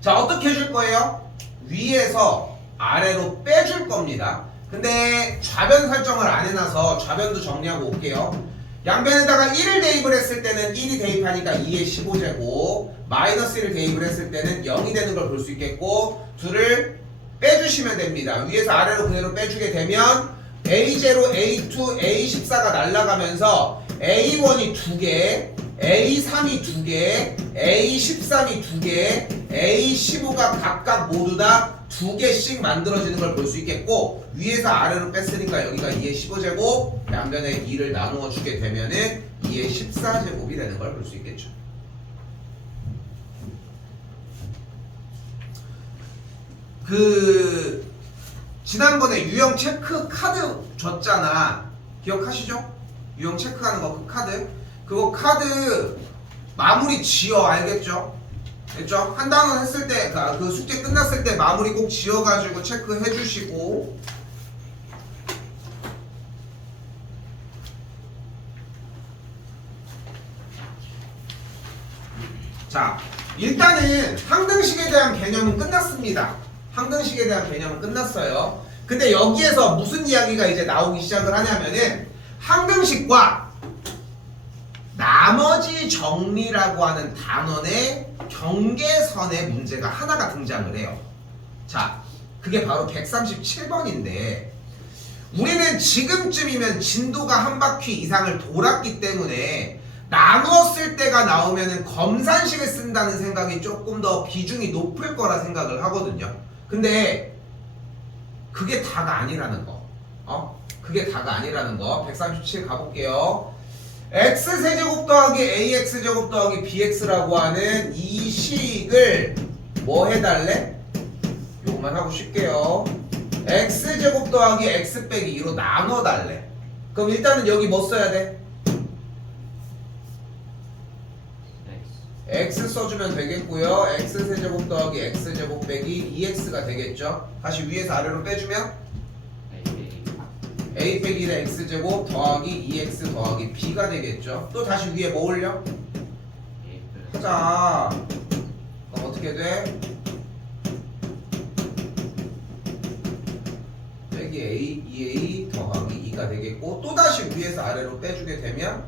자 어떻게 해줄 거예요? 위에서 아래로 빼줄 겁니다. 근데 좌변 설정을 안 해놔서 좌변도 정리하고 올게요. 양변에다가 1을 대입을 했을 때는 1이 대입하니까 2의 15제곱, 마이너스 1을 대입을 했을 때는 0이 되는 걸 볼 수 있겠고, 둘을 빼주시면 됩니다. 위에서 아래로 그대로 빼주게 되면 A0, A2, A14가 날아가면서 A1이 2개, A3이 2개, A13이 2개, A15가 각각 모두 다 2개씩 만들어지는 걸 볼 수 있겠고, 위에서 아래로 뺐으니까 여기가 2의 15제곱, 양변에 2를 나누어 주게 되면은 2의 14제곱이 되는 걸 볼 수 있겠죠. 그 지난번에 유형 체크 카드 줬잖아. 기억하시죠? 유형 체크하는 거 그 카드. 그거 카드 마무리 지어. 알겠죠? 됐죠? 한 단원 했을 때 그 숙제 끝났을 때 마무리 꼭 지어가지고 체크해 주시고. 자, 일단은 항등식에 대한 개념은 끝났습니다. 항등식에 대한 개념은 끝났어요. 근데 여기에서 무슨 이야기가 이제 나오기 시작을 하냐면은 항등식과 나머지 정리라고 하는 단원의 경계선의 문제가 하나가 등장을 해요. 자, 그게 바로 137번인데 우리는 지금쯤이면 진도가 한 바퀴 이상을 돌았기 때문에 나누었을 때가 나오면은 검산식을 쓴다는 생각이 조금 더 비중이 높을 거라 생각을 하거든요. 근데 그게 다가 아니라는 거. 그게 다가 아니라는 거. 137 가볼게요. x세제곱 더하기 ax제곱 더하기 bx라고 하는 이 식을 뭐 해달래? 요것만 하고 쉴게요. x제곱 더하기 x 빼기 2로 나눠달래. 그럼 일단은 여기 뭐 써야 돼? x 써주면 되겠고요. x세제곱 더하기 x제곱 빼기 2x가 되겠죠. 다시 위에서 아래로 빼주면 a 빼기 1의 x제곱 더하기 2x 더하기 b가 되겠죠. 또 다시 위에 뭐 올려? 하자. 그럼 어떻게 돼? 빼기 a, 2a 더하기 2가 되겠고 또 다시 위에서 아래로 빼주게 되면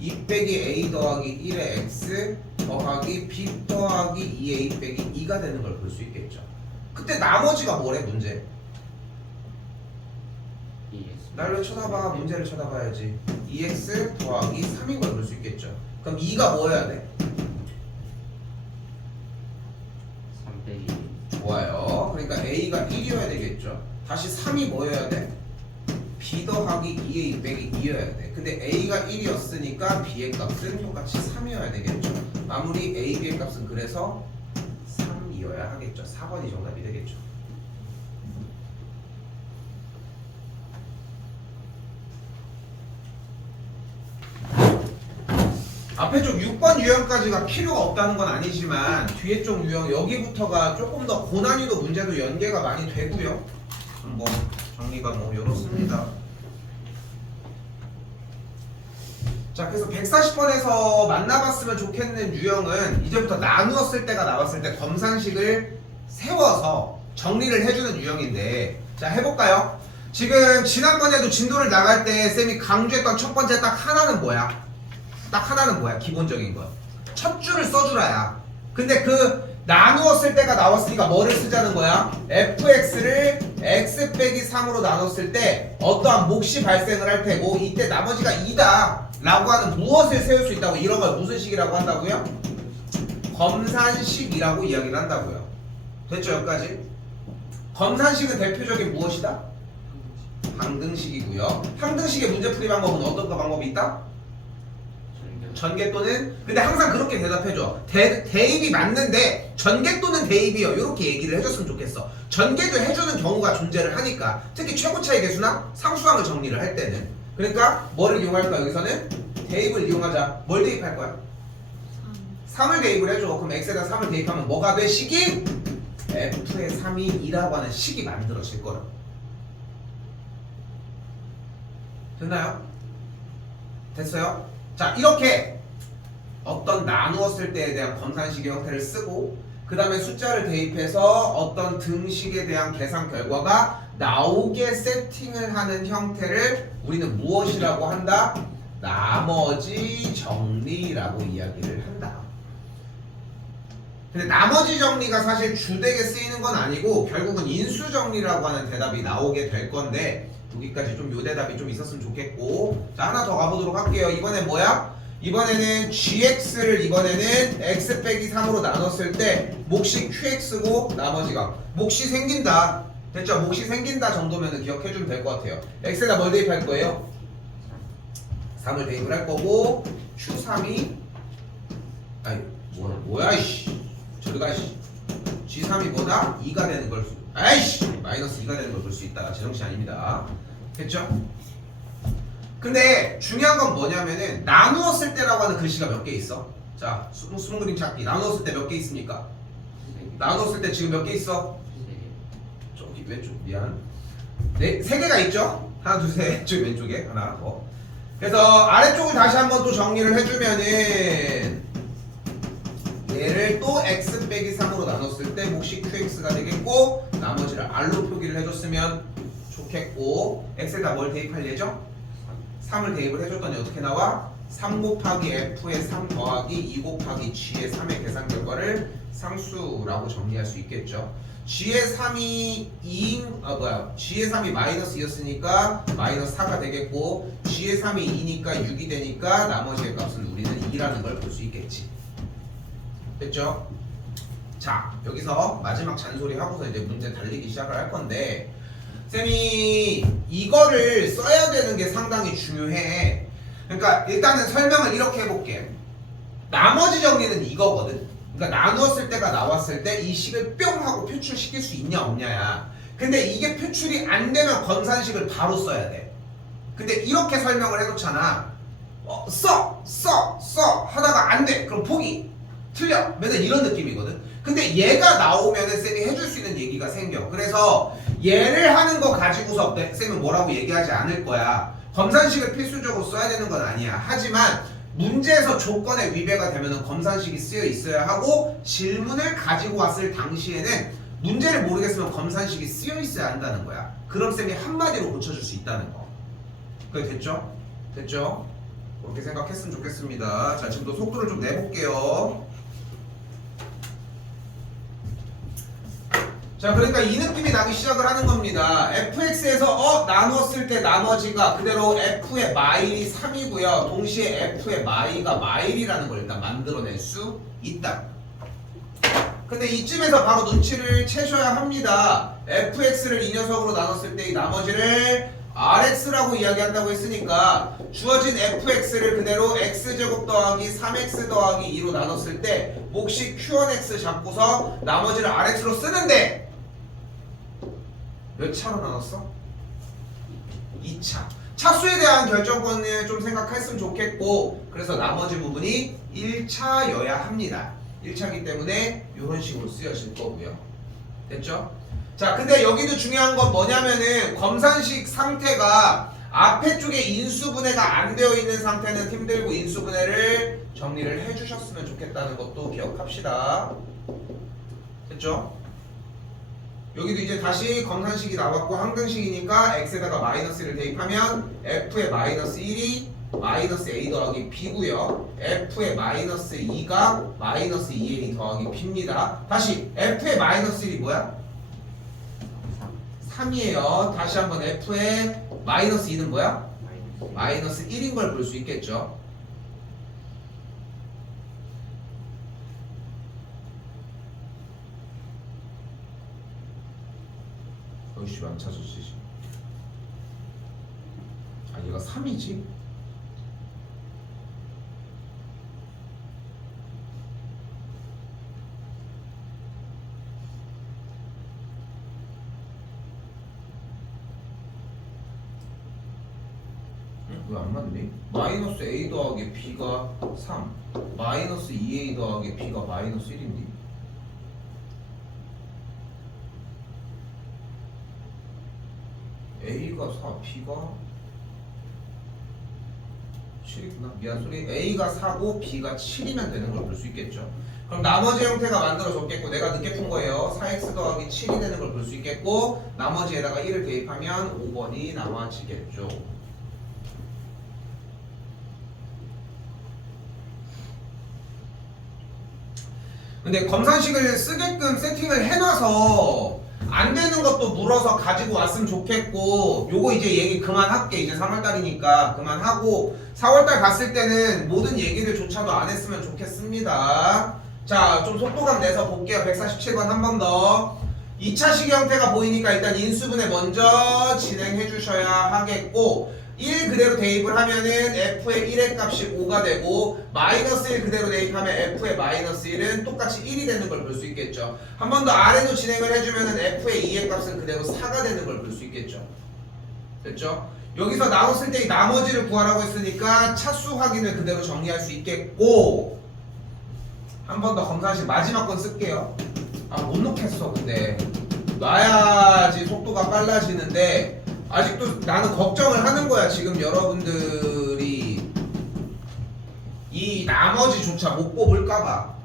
2 빼기 a 더하기 1의 x 더하기 b 더하기 2a 빼기 2가 되는 걸 볼 수 있겠죠. 그때 나머지가 뭐래 문제? 날 왜 쳐다봐? 문제를 쳐다봐야지. 2x 더하기 3인 걸 볼 수 있겠죠. 그럼 2가 뭐여야 돼? 3 빼기 좋아요. 그러니까 a가 1이어야 되겠죠. 다시 3이 뭐여야 돼? b 더하기 2a 빼기 2여야 돼. 근데 a가 1이었으니까 b의 값은 똑같이 3이어야 되겠죠. 마무리 a, b의 값은 그래서 3이어야 하겠죠. 4번이 정답이 되겠죠. 앞에 쪽 6번 유형까지가 필요가 없다는 건 아니지만 뒤에 쪽 유형 여기부터가 조금 더 고난이도 문제도 연계가 많이 되고요. 뭐 정리가 뭐 이렇습니다. 자, 그래서 140번에서 만나봤으면 좋겠는 유형은 이제부터 나누었을 때가 나왔을 때 검산식을 세워서 정리를 해주는 유형인데, 자 해볼까요? 지금 지난번에도 진도를 나갈 때 쌤이 강조했던 첫 번째 딱 하나는 뭐야? 딱 하나는 뭐야? 기본적인 거 첫 줄을 써주라야. 근데 그 나누었을 때가 나왔으니까 뭐를 쓰자는 거야? fx를 x 빼기 3으로 나눴을 때 어떠한 몫이 발생을 할 테고 이때 나머지가 2다 라고 하는 무엇을 세울 수 있다고. 이런 걸 무슨 식이라고 한다고요? 검산식이라고 이야기를 한다고요. 됐죠? 여기까지? 검산식은 대표적인 무엇이다? 항등식이고요. 항등식의 문제풀이 방법은 어떤 방법이 있다? 전개 또는, 근데 항상 그렇게 대답해줘. 대입이 맞는데 전개 또는 대입이요 이렇게 얘기를 해줬으면 좋겠어. 전개도 해주는 경우가 존재를 하니까. 특히 최고차의 개수나 상수항을 정리를 할 때는. 그러니까 뭐를 이용할까? 여기서는 대입을 이용하자. 뭘 대입할 거야? 3을 대입을 해줘. 그럼 x에다 3을 대입하면 뭐가 돼? 식이? f의 3이 2라고 하는 식이 만들어질 거야. 됐나요? 됐어요? 자, 이렇게 어떤 나누었을 때에 대한 검산식의 형태를 쓰고 그 다음에 숫자를 대입해서 어떤 등식에 대한 계산 결과가 나오게 세팅을 하는 형태를 우리는 무엇이라고 한다? 나머지 정리라고 이야기를 한다. 근데 나머지 정리가 사실 주되게 쓰이는 건 아니고 결국은 인수 정리라고 하는 대답이 나오게 될 건데 여기까지 좀 요 대답이 좀 있었으면 좋겠고. 자, 하나 더 가보도록 할게요. 이번엔 뭐야? 이번에는 gx를 이번에는 x 빼기 3으로 나눴을 때 몫이 qx고 나머지가 몫이 생긴다. 됐죠? 몫이 생긴다 정도면 기억해주면 될 것 같아요. x에다 뭘 대입할 거예요? 3을 대입을 할 거고 Q3이 아이 뭐야 이씨 저리가 이씨 G3이 뭐다? 2가 되는 걸 아이씨 마이너스 2가 되는 걸 볼 수 있다. 제정신 아닙니다. 됐죠? 근데 중요한 건 뭐냐면은 나누었을 때라고 하는 글씨가 몇 개 있어? 자 수능 그림 찾기 나누었을 때 몇 개 있습니까? 나누었을 때 지금 몇 개 있어? 저기 왼쪽 미안 네, 3개가 있죠? 하나 둘셋 저기 왼쪽에 하나 더. 그래서 아래쪽을 다시 한번 또 정리를 해주면은 얘를 또 x 빼기 3으로 나눴을 때 몫이 qx가 되겠고 나머지를 r로 표기를 해줬으면 좋겠고 x에다 뭘 대입할 예정? 3을 대입을 해줬더니 어떻게 나와? 3 곱하기 f의 3 더하기 2 곱하기 g의 3의 계산 결과를 상수라고 정리할 수 있겠죠. g의 3이 2인 g의 3이 마이너스 2였으니까 마이너스 4가 되겠고 g의 3이 2니까 6이 되니까 나머지의 값은 우리는 2라는 걸 볼 수 있겠지. 됐죠? 자 여기서 마지막 잔소리 하고서 이제 문제 달리기 시작을 할 건데 쌤이 이거를 써야 되는 게 상당히 중요해. 그러니까 일단은 설명을 이렇게 해볼게. 나머지 정리는 이거거든. 그러니까 나누었을 때가 나왔을 때 이 식을 뿅 하고 표출시킬 수 있냐 없냐야. 근데 이게 표출이 안 되면 검산식을 바로 써야 돼. 근데 이렇게 설명을 해놓잖아. 써 하다가 안 돼. 그럼 포기. 틀려. 맨날 이런 느낌이거든. 근데 얘가 나오면은 쌤이 해줄 수 있는 얘기가 생겨. 그래서 얘를 하는 거 가지고서 쌤은 뭐라고 얘기하지 않을 거야. 검산식을 필수적으로 써야 되는 건 아니야. 하지만 문제에서 조건에 위배가 되면은 검산식이 쓰여 있어야 하고 질문을 가지고 왔을 당시에는 문제를 모르겠으면 검산식이 쓰여 있어야 한다는 거야. 그럼 쌤이 한마디로 고쳐줄 수 있다는 거. 그게 됐죠? 됐죠? 그렇게 생각했으면 좋겠습니다. 자 지금도 속도를 좀 내볼게요. 자 그러니까 이 느낌이 나기 시작을 하는 겁니다. fx에서 나누었을 때 나머지가 그대로 f의 마일이 3이고요. 동시에 f의 마이가 마일이라는 걸 일단 만들어낼 수 있다. 근데 이쯤에서 바로 눈치를 채셔야 합니다. fx를 이 녀석으로 나눴을 때 이 나머지를 rx라고 이야기한다고 했으니까 주어진 fx를 그대로 x제곱 더하기 3x 더하기 2로 나눴을 때 몫이 q1x 잡고서 나머지를 rx로 쓰는데 몇 차로 나눴어? 2차. 차수에 대한 결정권을 좀 생각했으면 좋겠고 그래서 나머지 부분이 1차여야 합니다. 1차이기 때문에 이런 식으로 쓰여질 거고요. 됐죠? 자 근데 여기도 중요한 건 뭐냐면은 검산식 상태가 앞에 쪽에 인수분해가 안 되어 있는 상태는 힘들고 인수분해를 정리를 해주셨으면 좋겠다는 것도 기억합시다. 됐죠? 여기도 이제 다시 검산식이 나왔고 항등식이니까 x에다가 마이너스를 대입하면 f의 마이너스 1이 마이너스 a 더하기 b고요. f의 마이너스 2가 마이너스 2a 더하기 b입니다. 다시 f의 마이너스 1이 뭐야? 3이에요. 다시 한번 f의 마이너스 2는 뭐야? 마이너스 1인 걸 볼 수 있겠죠. 어이씨 왜 안 찾았지? 아 얘가 3이지? 왜 안 맞니? 마이너스 a 더하기 b가 3 마이너스 2a 더하기 b가 마이너스 1인데 a가 4 b가 7이구나 미안 소리 a가 4고 b가 7이면 되는 걸 볼 수 있겠죠. 그럼 나머지 형태가 만들어졌겠고 내가 늦게 푼 거예요. 4x 더하기 7이 되는 걸 볼 수 있겠고 나머지에다가 1을 대입하면 5번이 나와지겠죠. 근데 검산식을 쓰게끔 세팅을 해놔서 안 되는 것도 물어서 가지고 왔으면 좋겠고 요거 이제 얘기 그만할게. 이제 3월달이니까 그만하고 4월달 갔을 때는 모든 얘기를 조차도 안 했으면 좋겠습니다. 자 좀 속도감 내서 볼게요. 147번 한 번 더. 2차식 형태가 보이니까 일단 인수분해 먼저 진행해 주셔야 하겠고 1 그대로 대입을 하면은 f의 1의 값이 5가 되고 마이너스 1 그대로 대입하면 f의 마이너스 1은 똑같이 1이 되는 걸 볼 수 있겠죠. 한 번 더 아래로 진행을 해주면은 f의 2의 값은 그대로 4가 되는 걸 볼 수 있겠죠. 됐죠? 여기서 나눴을 때 이 나머지를 구하라고 했으니까 차수 확인을 그대로 정리할 수 있겠고 한 번 더 검사하신 마지막 건 쓸게요. 아 못 놓겠어. 근데 놔야지 속도가 빨라지는데 아직도 나는 걱정을 하는 거야. 지금 여러분들이 이 나머지조차 못 뽑을까봐.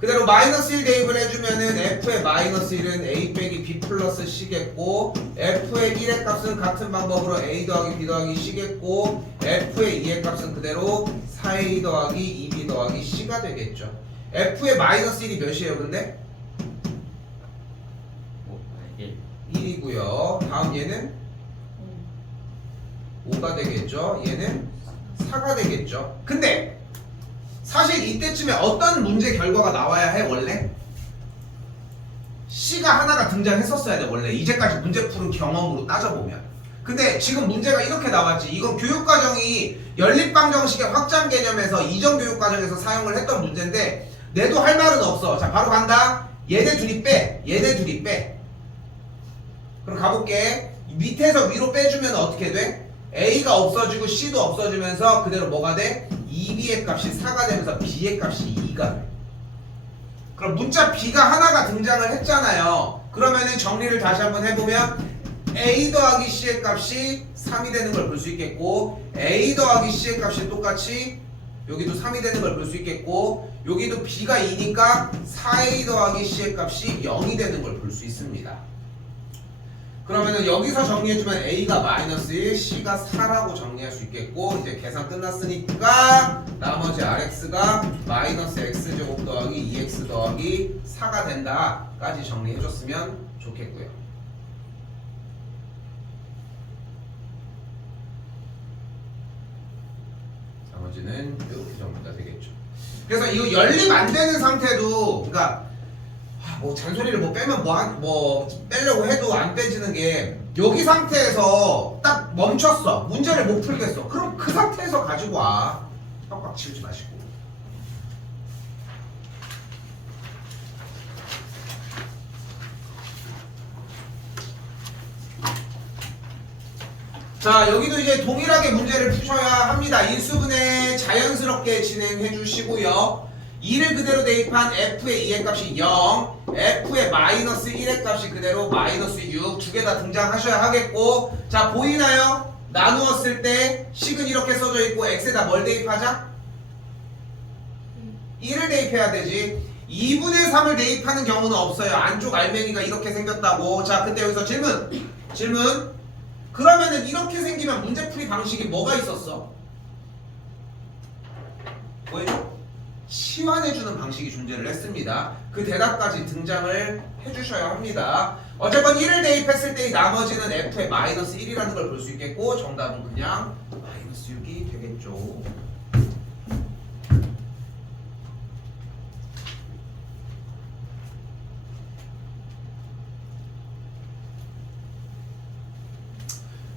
그대로 마이너스 1 대입을 해주면은 f의 마이너스 1은 a 빼기 b 플러스 c겠고 f의 1의 값은 같은 방법으로 a 더하기 b 더하기 c겠고 f의 2의 값은 그대로 4a 더하기 2b 더하기 c가 되겠죠. f의 마이너스 1이 몇이에요 근데? 1. 1이고요. 다음 얘는 5가 되겠죠. 얘는 4가 되겠죠. 근데 사실 이때쯤에 어떤 문제 결과가 나와야 해 원래? C가 하나가 등장했었어야 돼 원래. 이제까지 문제 푸는 경험으로 따져보면. 근데 지금 문제가 이렇게 나왔지. 이건 교육과정이 연립방정식의 확장 개념에서 이전 교육과정에서 사용을 했던 문제인데 내도 할 말은 없어. 자 바로 간다. 얘네 둘이 빼. 얘네 둘이 빼. 그럼 가볼게. 밑에서 위로 빼주면 어떻게 돼? A가 없어지고 C도 없어지면서 그대로 뭐가 돼? 2B의 값이 4가 되면서 B의 값이 2가 돼. 그럼 문자 B가 하나가 등장을 했잖아요. 그러면은 정리를 다시 한번 해보면 A 더하기 C의 값이 3이 되는 걸 볼 수 있겠고 A 더하기 C의 값이 똑같이 여기도 3이 되는 걸 볼 수 있겠고 여기도 B가 2니까 4A 더하기 C의 값이 0이 되는 걸 볼 수 있습니다. 그러면은 여기서 정리해주면 A가 마이너스 1, C가 4라고 정리할 수 있겠고 이제 계산 끝났으니까 나머지 RX가 마이너스 X제곱 더하기 2X 더하기 4가 된다 까지 정리해줬으면 좋겠고요. 나머지는 이렇게 정리가 되겠죠. 그래서 이거 연립 안 되는 상태도 그러니까 뭐 잔소리를 뭐 빼면 뭐 빼려고 해도 안 빼지는 게 여기 상태에서 딱 멈췄어. 문제를 못 풀겠어. 그럼 그 상태에서 가지고 와. 빡빡 치우지 마시고. 자 여기도 이제 동일하게 문제를 푸셔야 합니다. 인수분해 자연스럽게 진행해 주시고요. 2를 그대로 대입한 f의 2의 값이 0, f의 마이너스 1의 값이 그대로 마이너스 6 두 개 다 등장하셔야 하겠고 자 보이나요? 나누었을 때 식은 이렇게 써져 있고 x에다 뭘 대입하자? 1을 대입해야 되지. 2분의 3을 대입하는 경우는 없어요. 안쪽 알맹이가 이렇게 생겼다고. 자 근데 여기서 질문 그러면은 이렇게 생기면 문제풀이 방식이 뭐가 있었어? 보여줘? 치환해주는 방식이 존재를 했습니다. 그 대답까지 등장을 해주셔야 합니다. 어쨌건 1을 대입했을 때 나머지는 f의 마이너스 1이라는 걸 볼 수 있겠고 정답은 그냥 마이너스 6이 되겠죠.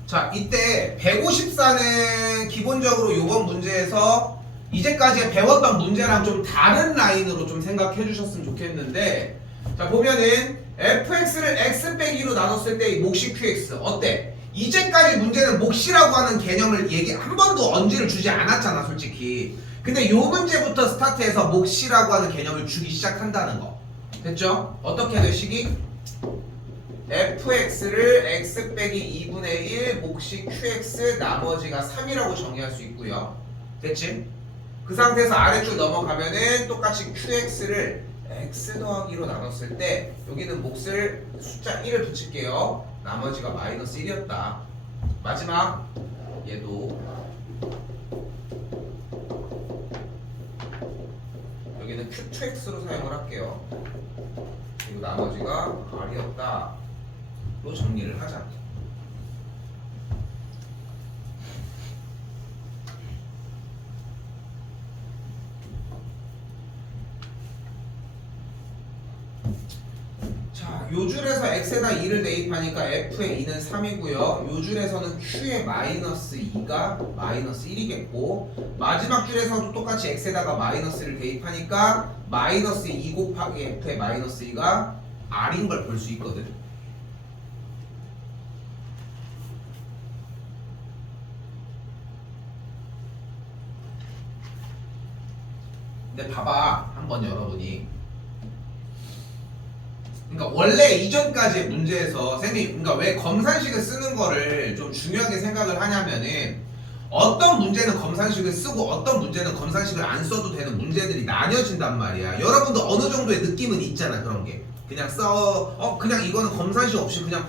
자 이때 154는 기본적으로 이번 문제에서 이제까지 배웠던 문제랑 좀 다른 라인으로 좀 생각해 주셨으면 좋겠는데 자 보면은 fx를 x 빼기로 나눴을 때 이 몫이 qx 어때? 이제까지 문제는 몫이라고 하는 개념을 한 번도 언지를 주지 않았잖아 솔직히. 근데 요 문제부터 스타트해서 몫이라고 하는 개념을 주기 시작한다는 거 됐죠? 어떻게 돼 식이? fx를 x 빼기 2분의 1 몫이 qx 나머지가 3이라고 정의할 수 있고요. 됐지? 그 상태에서 아래쪽 넘어가면은 똑같이 qx를 x 더하기로 나눴을 때 여기는 몫을 숫자 1을 붙일게요. 나머지가 마이너스 1이었다. 마지막 얘도 여기는 q2x로 사용을 할게요. 그리고 나머지가 r이었다 로 정리를 하자. 자, 요 줄에서 x에다 2를 대입하니까 f의 2는 3이고요. 요 줄에서는 q의 마이너스 2가 마이너스 1이겠고 마지막 줄에서도 똑같이 x에다가 마이너스를 대입하니까 마이너스 2 곱하기 f의 마이너스 2가 r인 걸 볼 수 있거든. 근데 봐봐 한번 여러분이, 그러니까 원래 이전까지의 문제에서 선생님, 그러니까 왜 검산식을 쓰는 거를 좀 중요하게 생각을 하냐면은 어떤 문제는 검산식을 쓰고 어떤 문제는 검산식을 안 써도 되는 문제들이 나뉘어진단 말이야. 여러분도 어느 정도의 느낌은 있잖아. 그런 게 그냥 그냥 이거는 검산식 없이 그냥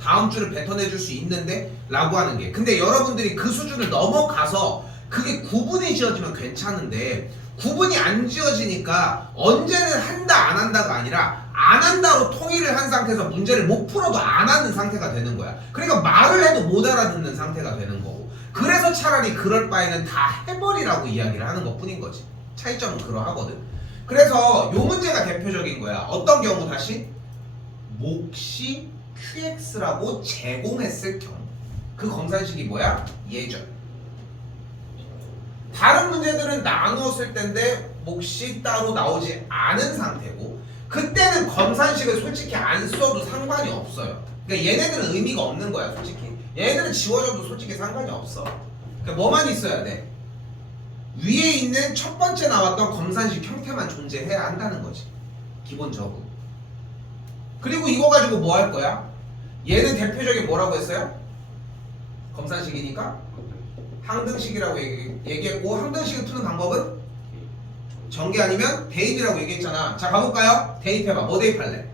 다음 주를 뱉어내줄 수 있는데 라고 하는 게, 근데 여러분들이 그 수준을 넘어가서 그게 구분이 지어지면 괜찮은데 구분이 안 지어지니까 언제는 한다 안 한다가 아니라 안 한다로 통일을 한 상태에서 문제를 못 풀어도 안 하는 상태가 되는 거야. 그러니까 말을 해도 못 알아듣는 상태가 되는 거고, 그래서 차라리 그럴 바에는 다 해버리라고 이야기를 하는 것 뿐인 거지. 차이점은 그러하거든. 그래서 요 문제가 대표적인 거야. 어떤 경우 다시? 몫이 QX라고 제공했을 경우. 그 검산식이 뭐야? 예절. 다른 문제들은 나누었을 때인데 몫이 따로 나오지 않은 상태고, 그때는 검산식을 솔직히 안 써도 상관이 없어요. 그러니까 얘네들은 의미가 없는 거야 솔직히. 얘네들은 지워져도 솔직히 상관이 없어. 그러니까 뭐만 있어야 돼? 위에 있는 첫 번째 나왔던 검산식 형태만 존재해야 한다는 거지 기본적으로. 그리고 이거 가지고 뭐 할 거야? 얘는 대표적인 뭐라고 했어요? 검산식이니까 항등식이라고 얘기했고, 항등식을 푸는 방법은 전개 아니면 대입이라고 얘기했잖아. 자 가볼까요? 대입해봐. 뭐 대입할래?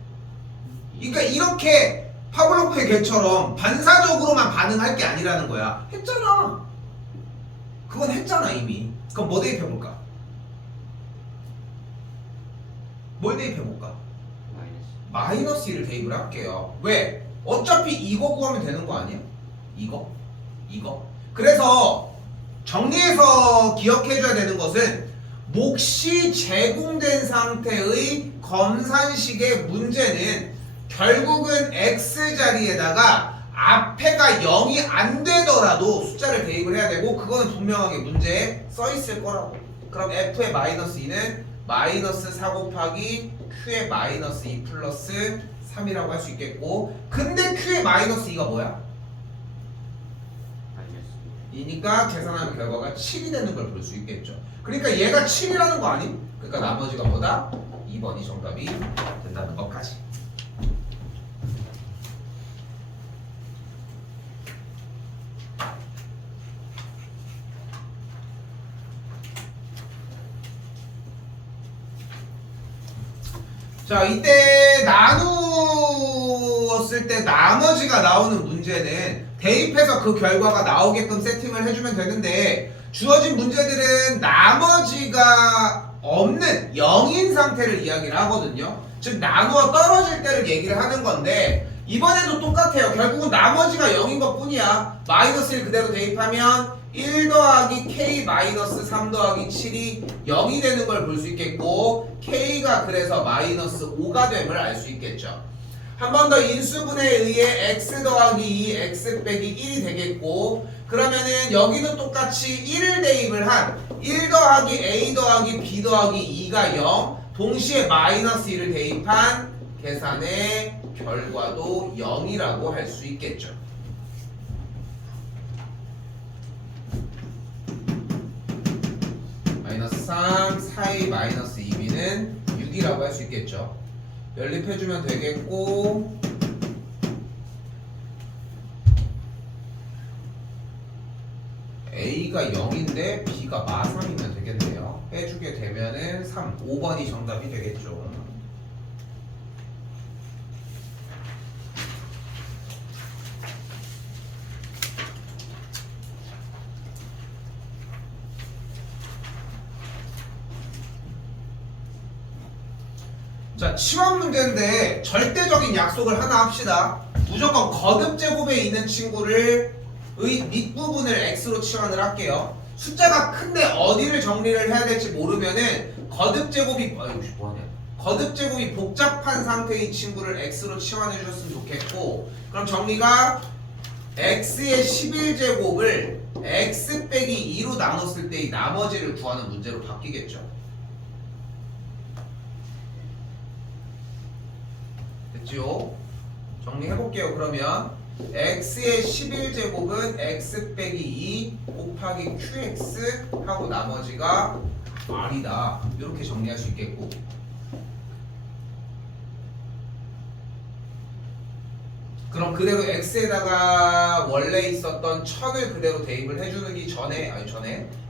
그러니까 이렇게 파블로프의 개처럼 반사적으로만 반응할 게 아니라는 거야. 했잖아. 그건 했잖아 이미. 그럼 뭐 대입해볼까? 뭘 대입해볼까? 마이너스 1을 대입을 할게요. 왜? 어차피 이거 구하면 되는 거 아니야? 이거? 그래서 정리해서 기억해줘야 되는 것은 몫이 제공된 상태의 검산식의 문제는 결국은 x자리에다가 앞에가 0이 안 되더라도 숫자를 대입을 해야 되고, 그거는 분명하게 문제에 써 있을 거라고. 그럼 f의 마이너스 2는 마이너스 4 곱하기 q의 마이너스 2 플러스 3이라고 할 수 있겠고, 근데 q의 마이너스 2가 뭐야? 이니까 계산하는 결과가 7이 되는 걸 볼 수 있겠죠. 그러니까 얘가 7이라는 거 아니? 그러니까 나머지가 뭐다? 2번이 정답이 된다는 것까지. 자, 이때 나누었을 때 나머지가 나오는 문제는 대입해서 그 결과가 나오게끔 세팅을 해주면 되는데, 주어진 문제들은 나머지가 없는 0인 상태를 이야기를 하거든요. 즉 나누어 떨어질 때를 얘기를 하는 건데, 이번에도 똑같아요. 결국은 나머지가 0인 것 뿐이야. 마이너스 1 그대로 대입하면 1 더하기 k 마이너스 3 더하기 7이 0이 되는 걸 볼 수 있겠고, k가 그래서 마이너스 5가 됨을 알 수 있겠죠. 한 번 더 인수분해에 의해 x 더하기 2 x 빼기 1이 되겠고, 그러면은 여기도 똑같이 1을 대입을 한 1 더하기 a 더하기 b 더하기 2가 0, 동시에 마이너스 1을 대입한 계산의 결과도 0이라고 할 수 있겠죠. 마이너스 3, 4a 마이너스 2b는 6이라고 할 수 있겠죠. 연립해주면 되겠고, a가 0인데 b가 마3이면 되겠네요. 빼주게 되면은 3, 5번이 정답이 되겠죠. 자, 치환 문제인데 절대적인 약속을 하나 합시다. 무조건 거듭 제곱에 있는 친구를 밑부분을 x로 치환을 할게요. 숫자가 큰데 어디를 정리를 해야 될지 모르면은 거듭 제곱이 뭐하냐? 거듭 제곱이 복잡한 상태인 친구를 x로 치환해 주셨으면 좋겠고, 그럼 정리가 x의 11제곱을 x 빼기 2로 나눴을 때 이 나머지를 구하는 문제로 바뀌겠죠. 됐지요? 정리해볼게요. 그러면 x의 11제곱은 x 빼기 2 곱하기 qx 하고 나머지가 r이다. 이렇게 정리할 수 있겠고, 그럼 그대로 x에다가 원래 있었던 1000을 그대로 대입을 해주는 게 전에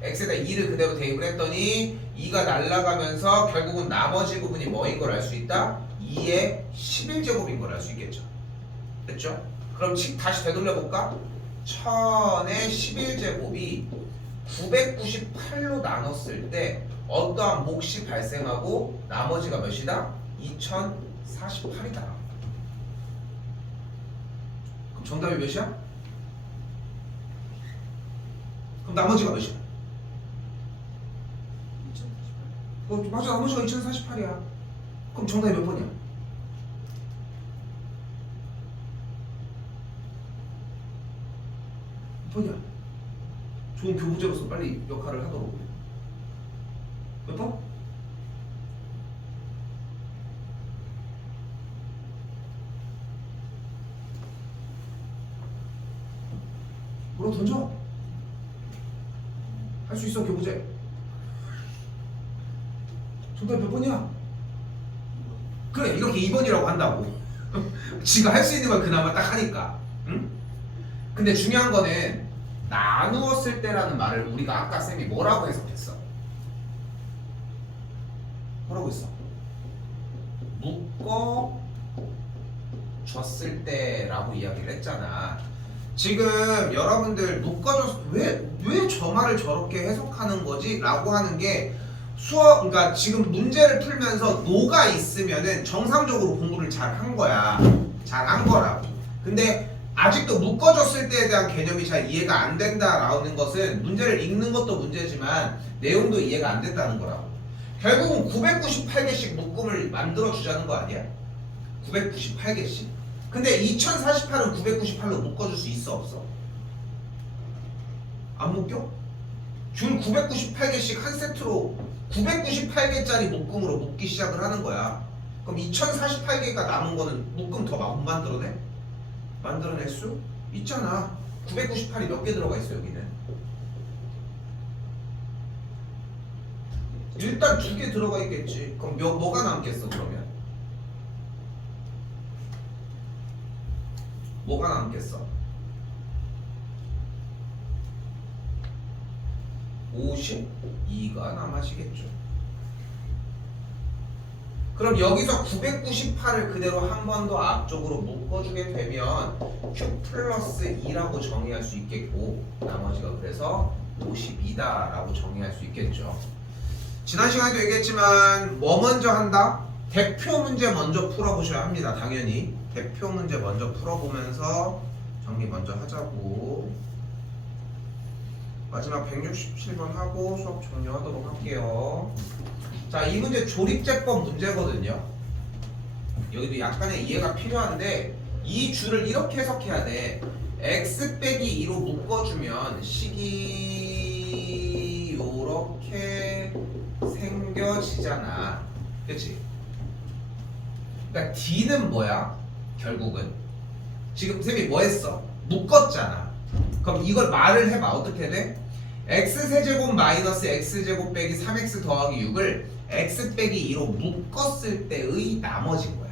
x에다 2를 그대로 대입을 했더니 2가 날아가면서 결국은 나머지 부분이 뭐인 걸 알 수 있다? 2의 11제곱인 걸 알 수 있겠죠. 됐죠? 그럼 다시 되돌려 볼까? 1000의 11제곱이 998로 나눴을 때 어떠한 몫이 발생하고 나머지가 몇이다? 2048이다. 그럼 정답이 몇이야? 그럼 나머지가 몇이야? 2048. 맞아, 나머지가 2048이야. 그럼 정답이 몇 번이야? 몇 번이야? 좋은 교부제로서 빨리 역할을 하도록. 몇 번? 뭐라고 던져? 할 수 있어, 교부제. 정답 몇 번이야? 그래, 이렇게 2번이라고 한다고. 지가 할 수 있는 걸 그나마 딱 하니까. 응? 근데 중요한 거는 나누었을 때라는 말을 우리가 아까 쌤이 뭐라고 해석했어? 뭐라고 했어? 묶어 줬을 때라고 이야기를 했잖아. 지금 여러분들 묶어줬 왜 저 말을 저렇게 해석하는 거지? 라고 하는 게 그러니까 지금 문제를 풀면서 노가 있으면은 정상적으로 공부를 잘 한 거야. 잘 한 거라고. 근데 아직도 묶어줬을 때에 대한 개념이 잘 이해가 안 된다라는 것은 문제를 읽는 것도 문제지만 내용도 이해가 안 된다는 거라고. 결국은 998개씩 묶음을 만들어 주자는 거 아니야? 998개씩. 근데 2048은 998로 묶어줄 수 있어 없어? 안 묶여? 줄 998개씩 한 세트로 998개짜리 묶음으로 묶기 시작을 하는 거야. 그럼 2048개가 남은 거는 묶음 더 못 만들어내? 만들어낼 수 있잖아. 998이 몇 개 들어가 있어 여기는? 일단 2개 들어가 있겠지. 그럼 뭐가 남겠어 그러면? 뭐가 남겠어? 52가 남아지겠죠. 그럼 여기서 998을 그대로 한 번 더 앞쪽으로 묶어주게 되면 Q 플러스 2라고 정의할 수 있겠고 나머지가 그래서 52다라고 정의할 수 있겠죠. 지난 시간에도 얘기했지만 뭐 먼저 한다? 대표 문제 먼저 풀어보셔야 합니다. 당연히 대표 문제 먼저 풀어보면서 정리 먼저 하자고. 마지막 167번 하고 수업 종료하도록 할게요. 자, 이 문제 조립제법 문제거든요. 여기도 약간의 이해가 필요한데 이 줄을 이렇게 해석해야 돼. x 빼기 2로 묶어주면 식이 요렇게 생겨지잖아. 그치? 그러니까 D는 뭐야? 결국은 지금 쌤이 뭐 했어? 묶었잖아. 그럼 이걸 말을 해봐. 어떻게 돼? x세제곱 마이너스 x제곱 빼기 3x 더하기 6을 x 빼기 2로 묶었을 때의 나머지인 거야.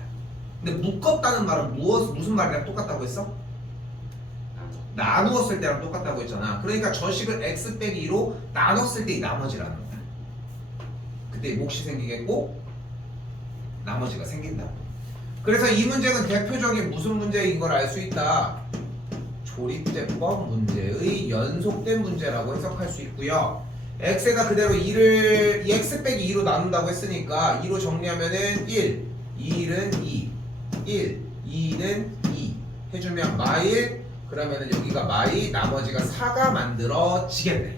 근데 묶었다는 말은 무슨 말이랑 똑같다고 했어? 나누었을 때랑 똑같다고 했잖아. 그러니까 저 식을 x 빼기 2로 나눴을 때의 나머지라는 거야. 그때 몫이 생기겠고 나머지가 생긴다. 그래서 이 문제는 대표적인 무슨 문제인 걸 알 수 있다. 조립제법 문제의 연속된 문제라고 해석할 수 있고요. x에다 그대로 2를 x 빼기 2로 나눈다고 했으니까 2로 정리하면은 1, 1은 2, 1, 2는 2 해주면 마일, 그러면은 여기가 마이, 나머지가 4가 만들어지겠네.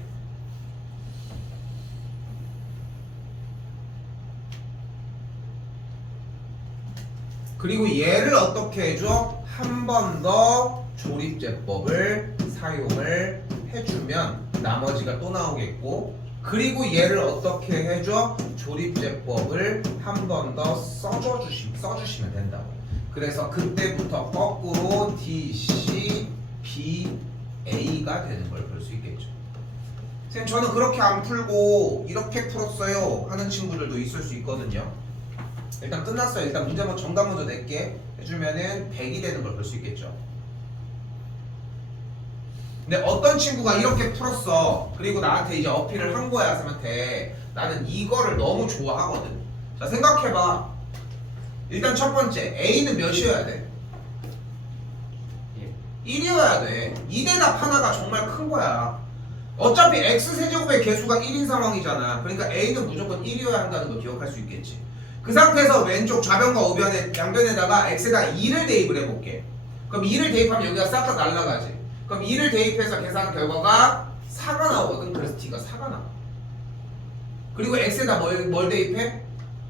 그리고 얘를 어떻게 해줘? 한 번 더 조립제법을 사용을 해주면 나머지가 또 나오겠고, 그리고 얘를 어떻게 해줘? 조립제법을 한 번 더 써주시면 된다고. 그래서 그때부터 거꾸로 D, C, B, A가 되는 걸 볼 수 있겠죠. 선생님 저는 그렇게 안 풀고 이렇게 풀었어요 하는 친구들도 있을 수 있거든요. 일단 끝났어요. 일단 문제 한번 정답 먼저 낼게 해주면은 100이 되는 걸 볼 수 있겠죠. 근데 어떤 친구가 이렇게 풀었어. 그리고 나한테 이제 어필을 한 거야, 쌤한테. 나는 이거를 너무 좋아하거든. 자, 생각해봐. 일단 첫 번째, A는 몇이어야 돼? 1이어야 돼. 2대답 하나가 정말 큰 거야. 어차피 X세제곱의 개수가 1인 상황이잖아. 그러니까 A는 무조건 1이어야 한다는 거 기억할 수 있겠지. 그 상태에서 왼쪽 좌변과 우변에 양변에다가 X에다 2를 대입을 해볼게. 그럼 2를 대입하면 여기가 싹 다 날라가지. 그럼 2를 대입해서 계산한 결과가 4가 나오거든. 그래서 T가 4가 나와. 그리고 X에다 뭘 대입해?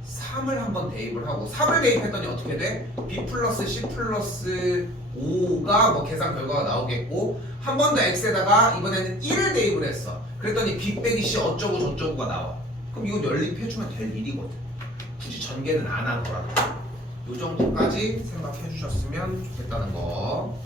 3을 한번 대입을 하고 3을 대입했더니 어떻게 돼? B 플러스 C 플러스 5가 뭐 계산 결과가 나오겠고, 한 번 더 X에다가 이번에는 1을 대입을 했어. 그랬더니 B 빼기 C 어쩌고 저쩌고가 나와. 그럼 이건 연립해주면 될 일이거든. 굳이 전개는 안 하더라도 이 정도까지 생각해 주셨으면 좋겠다는 거.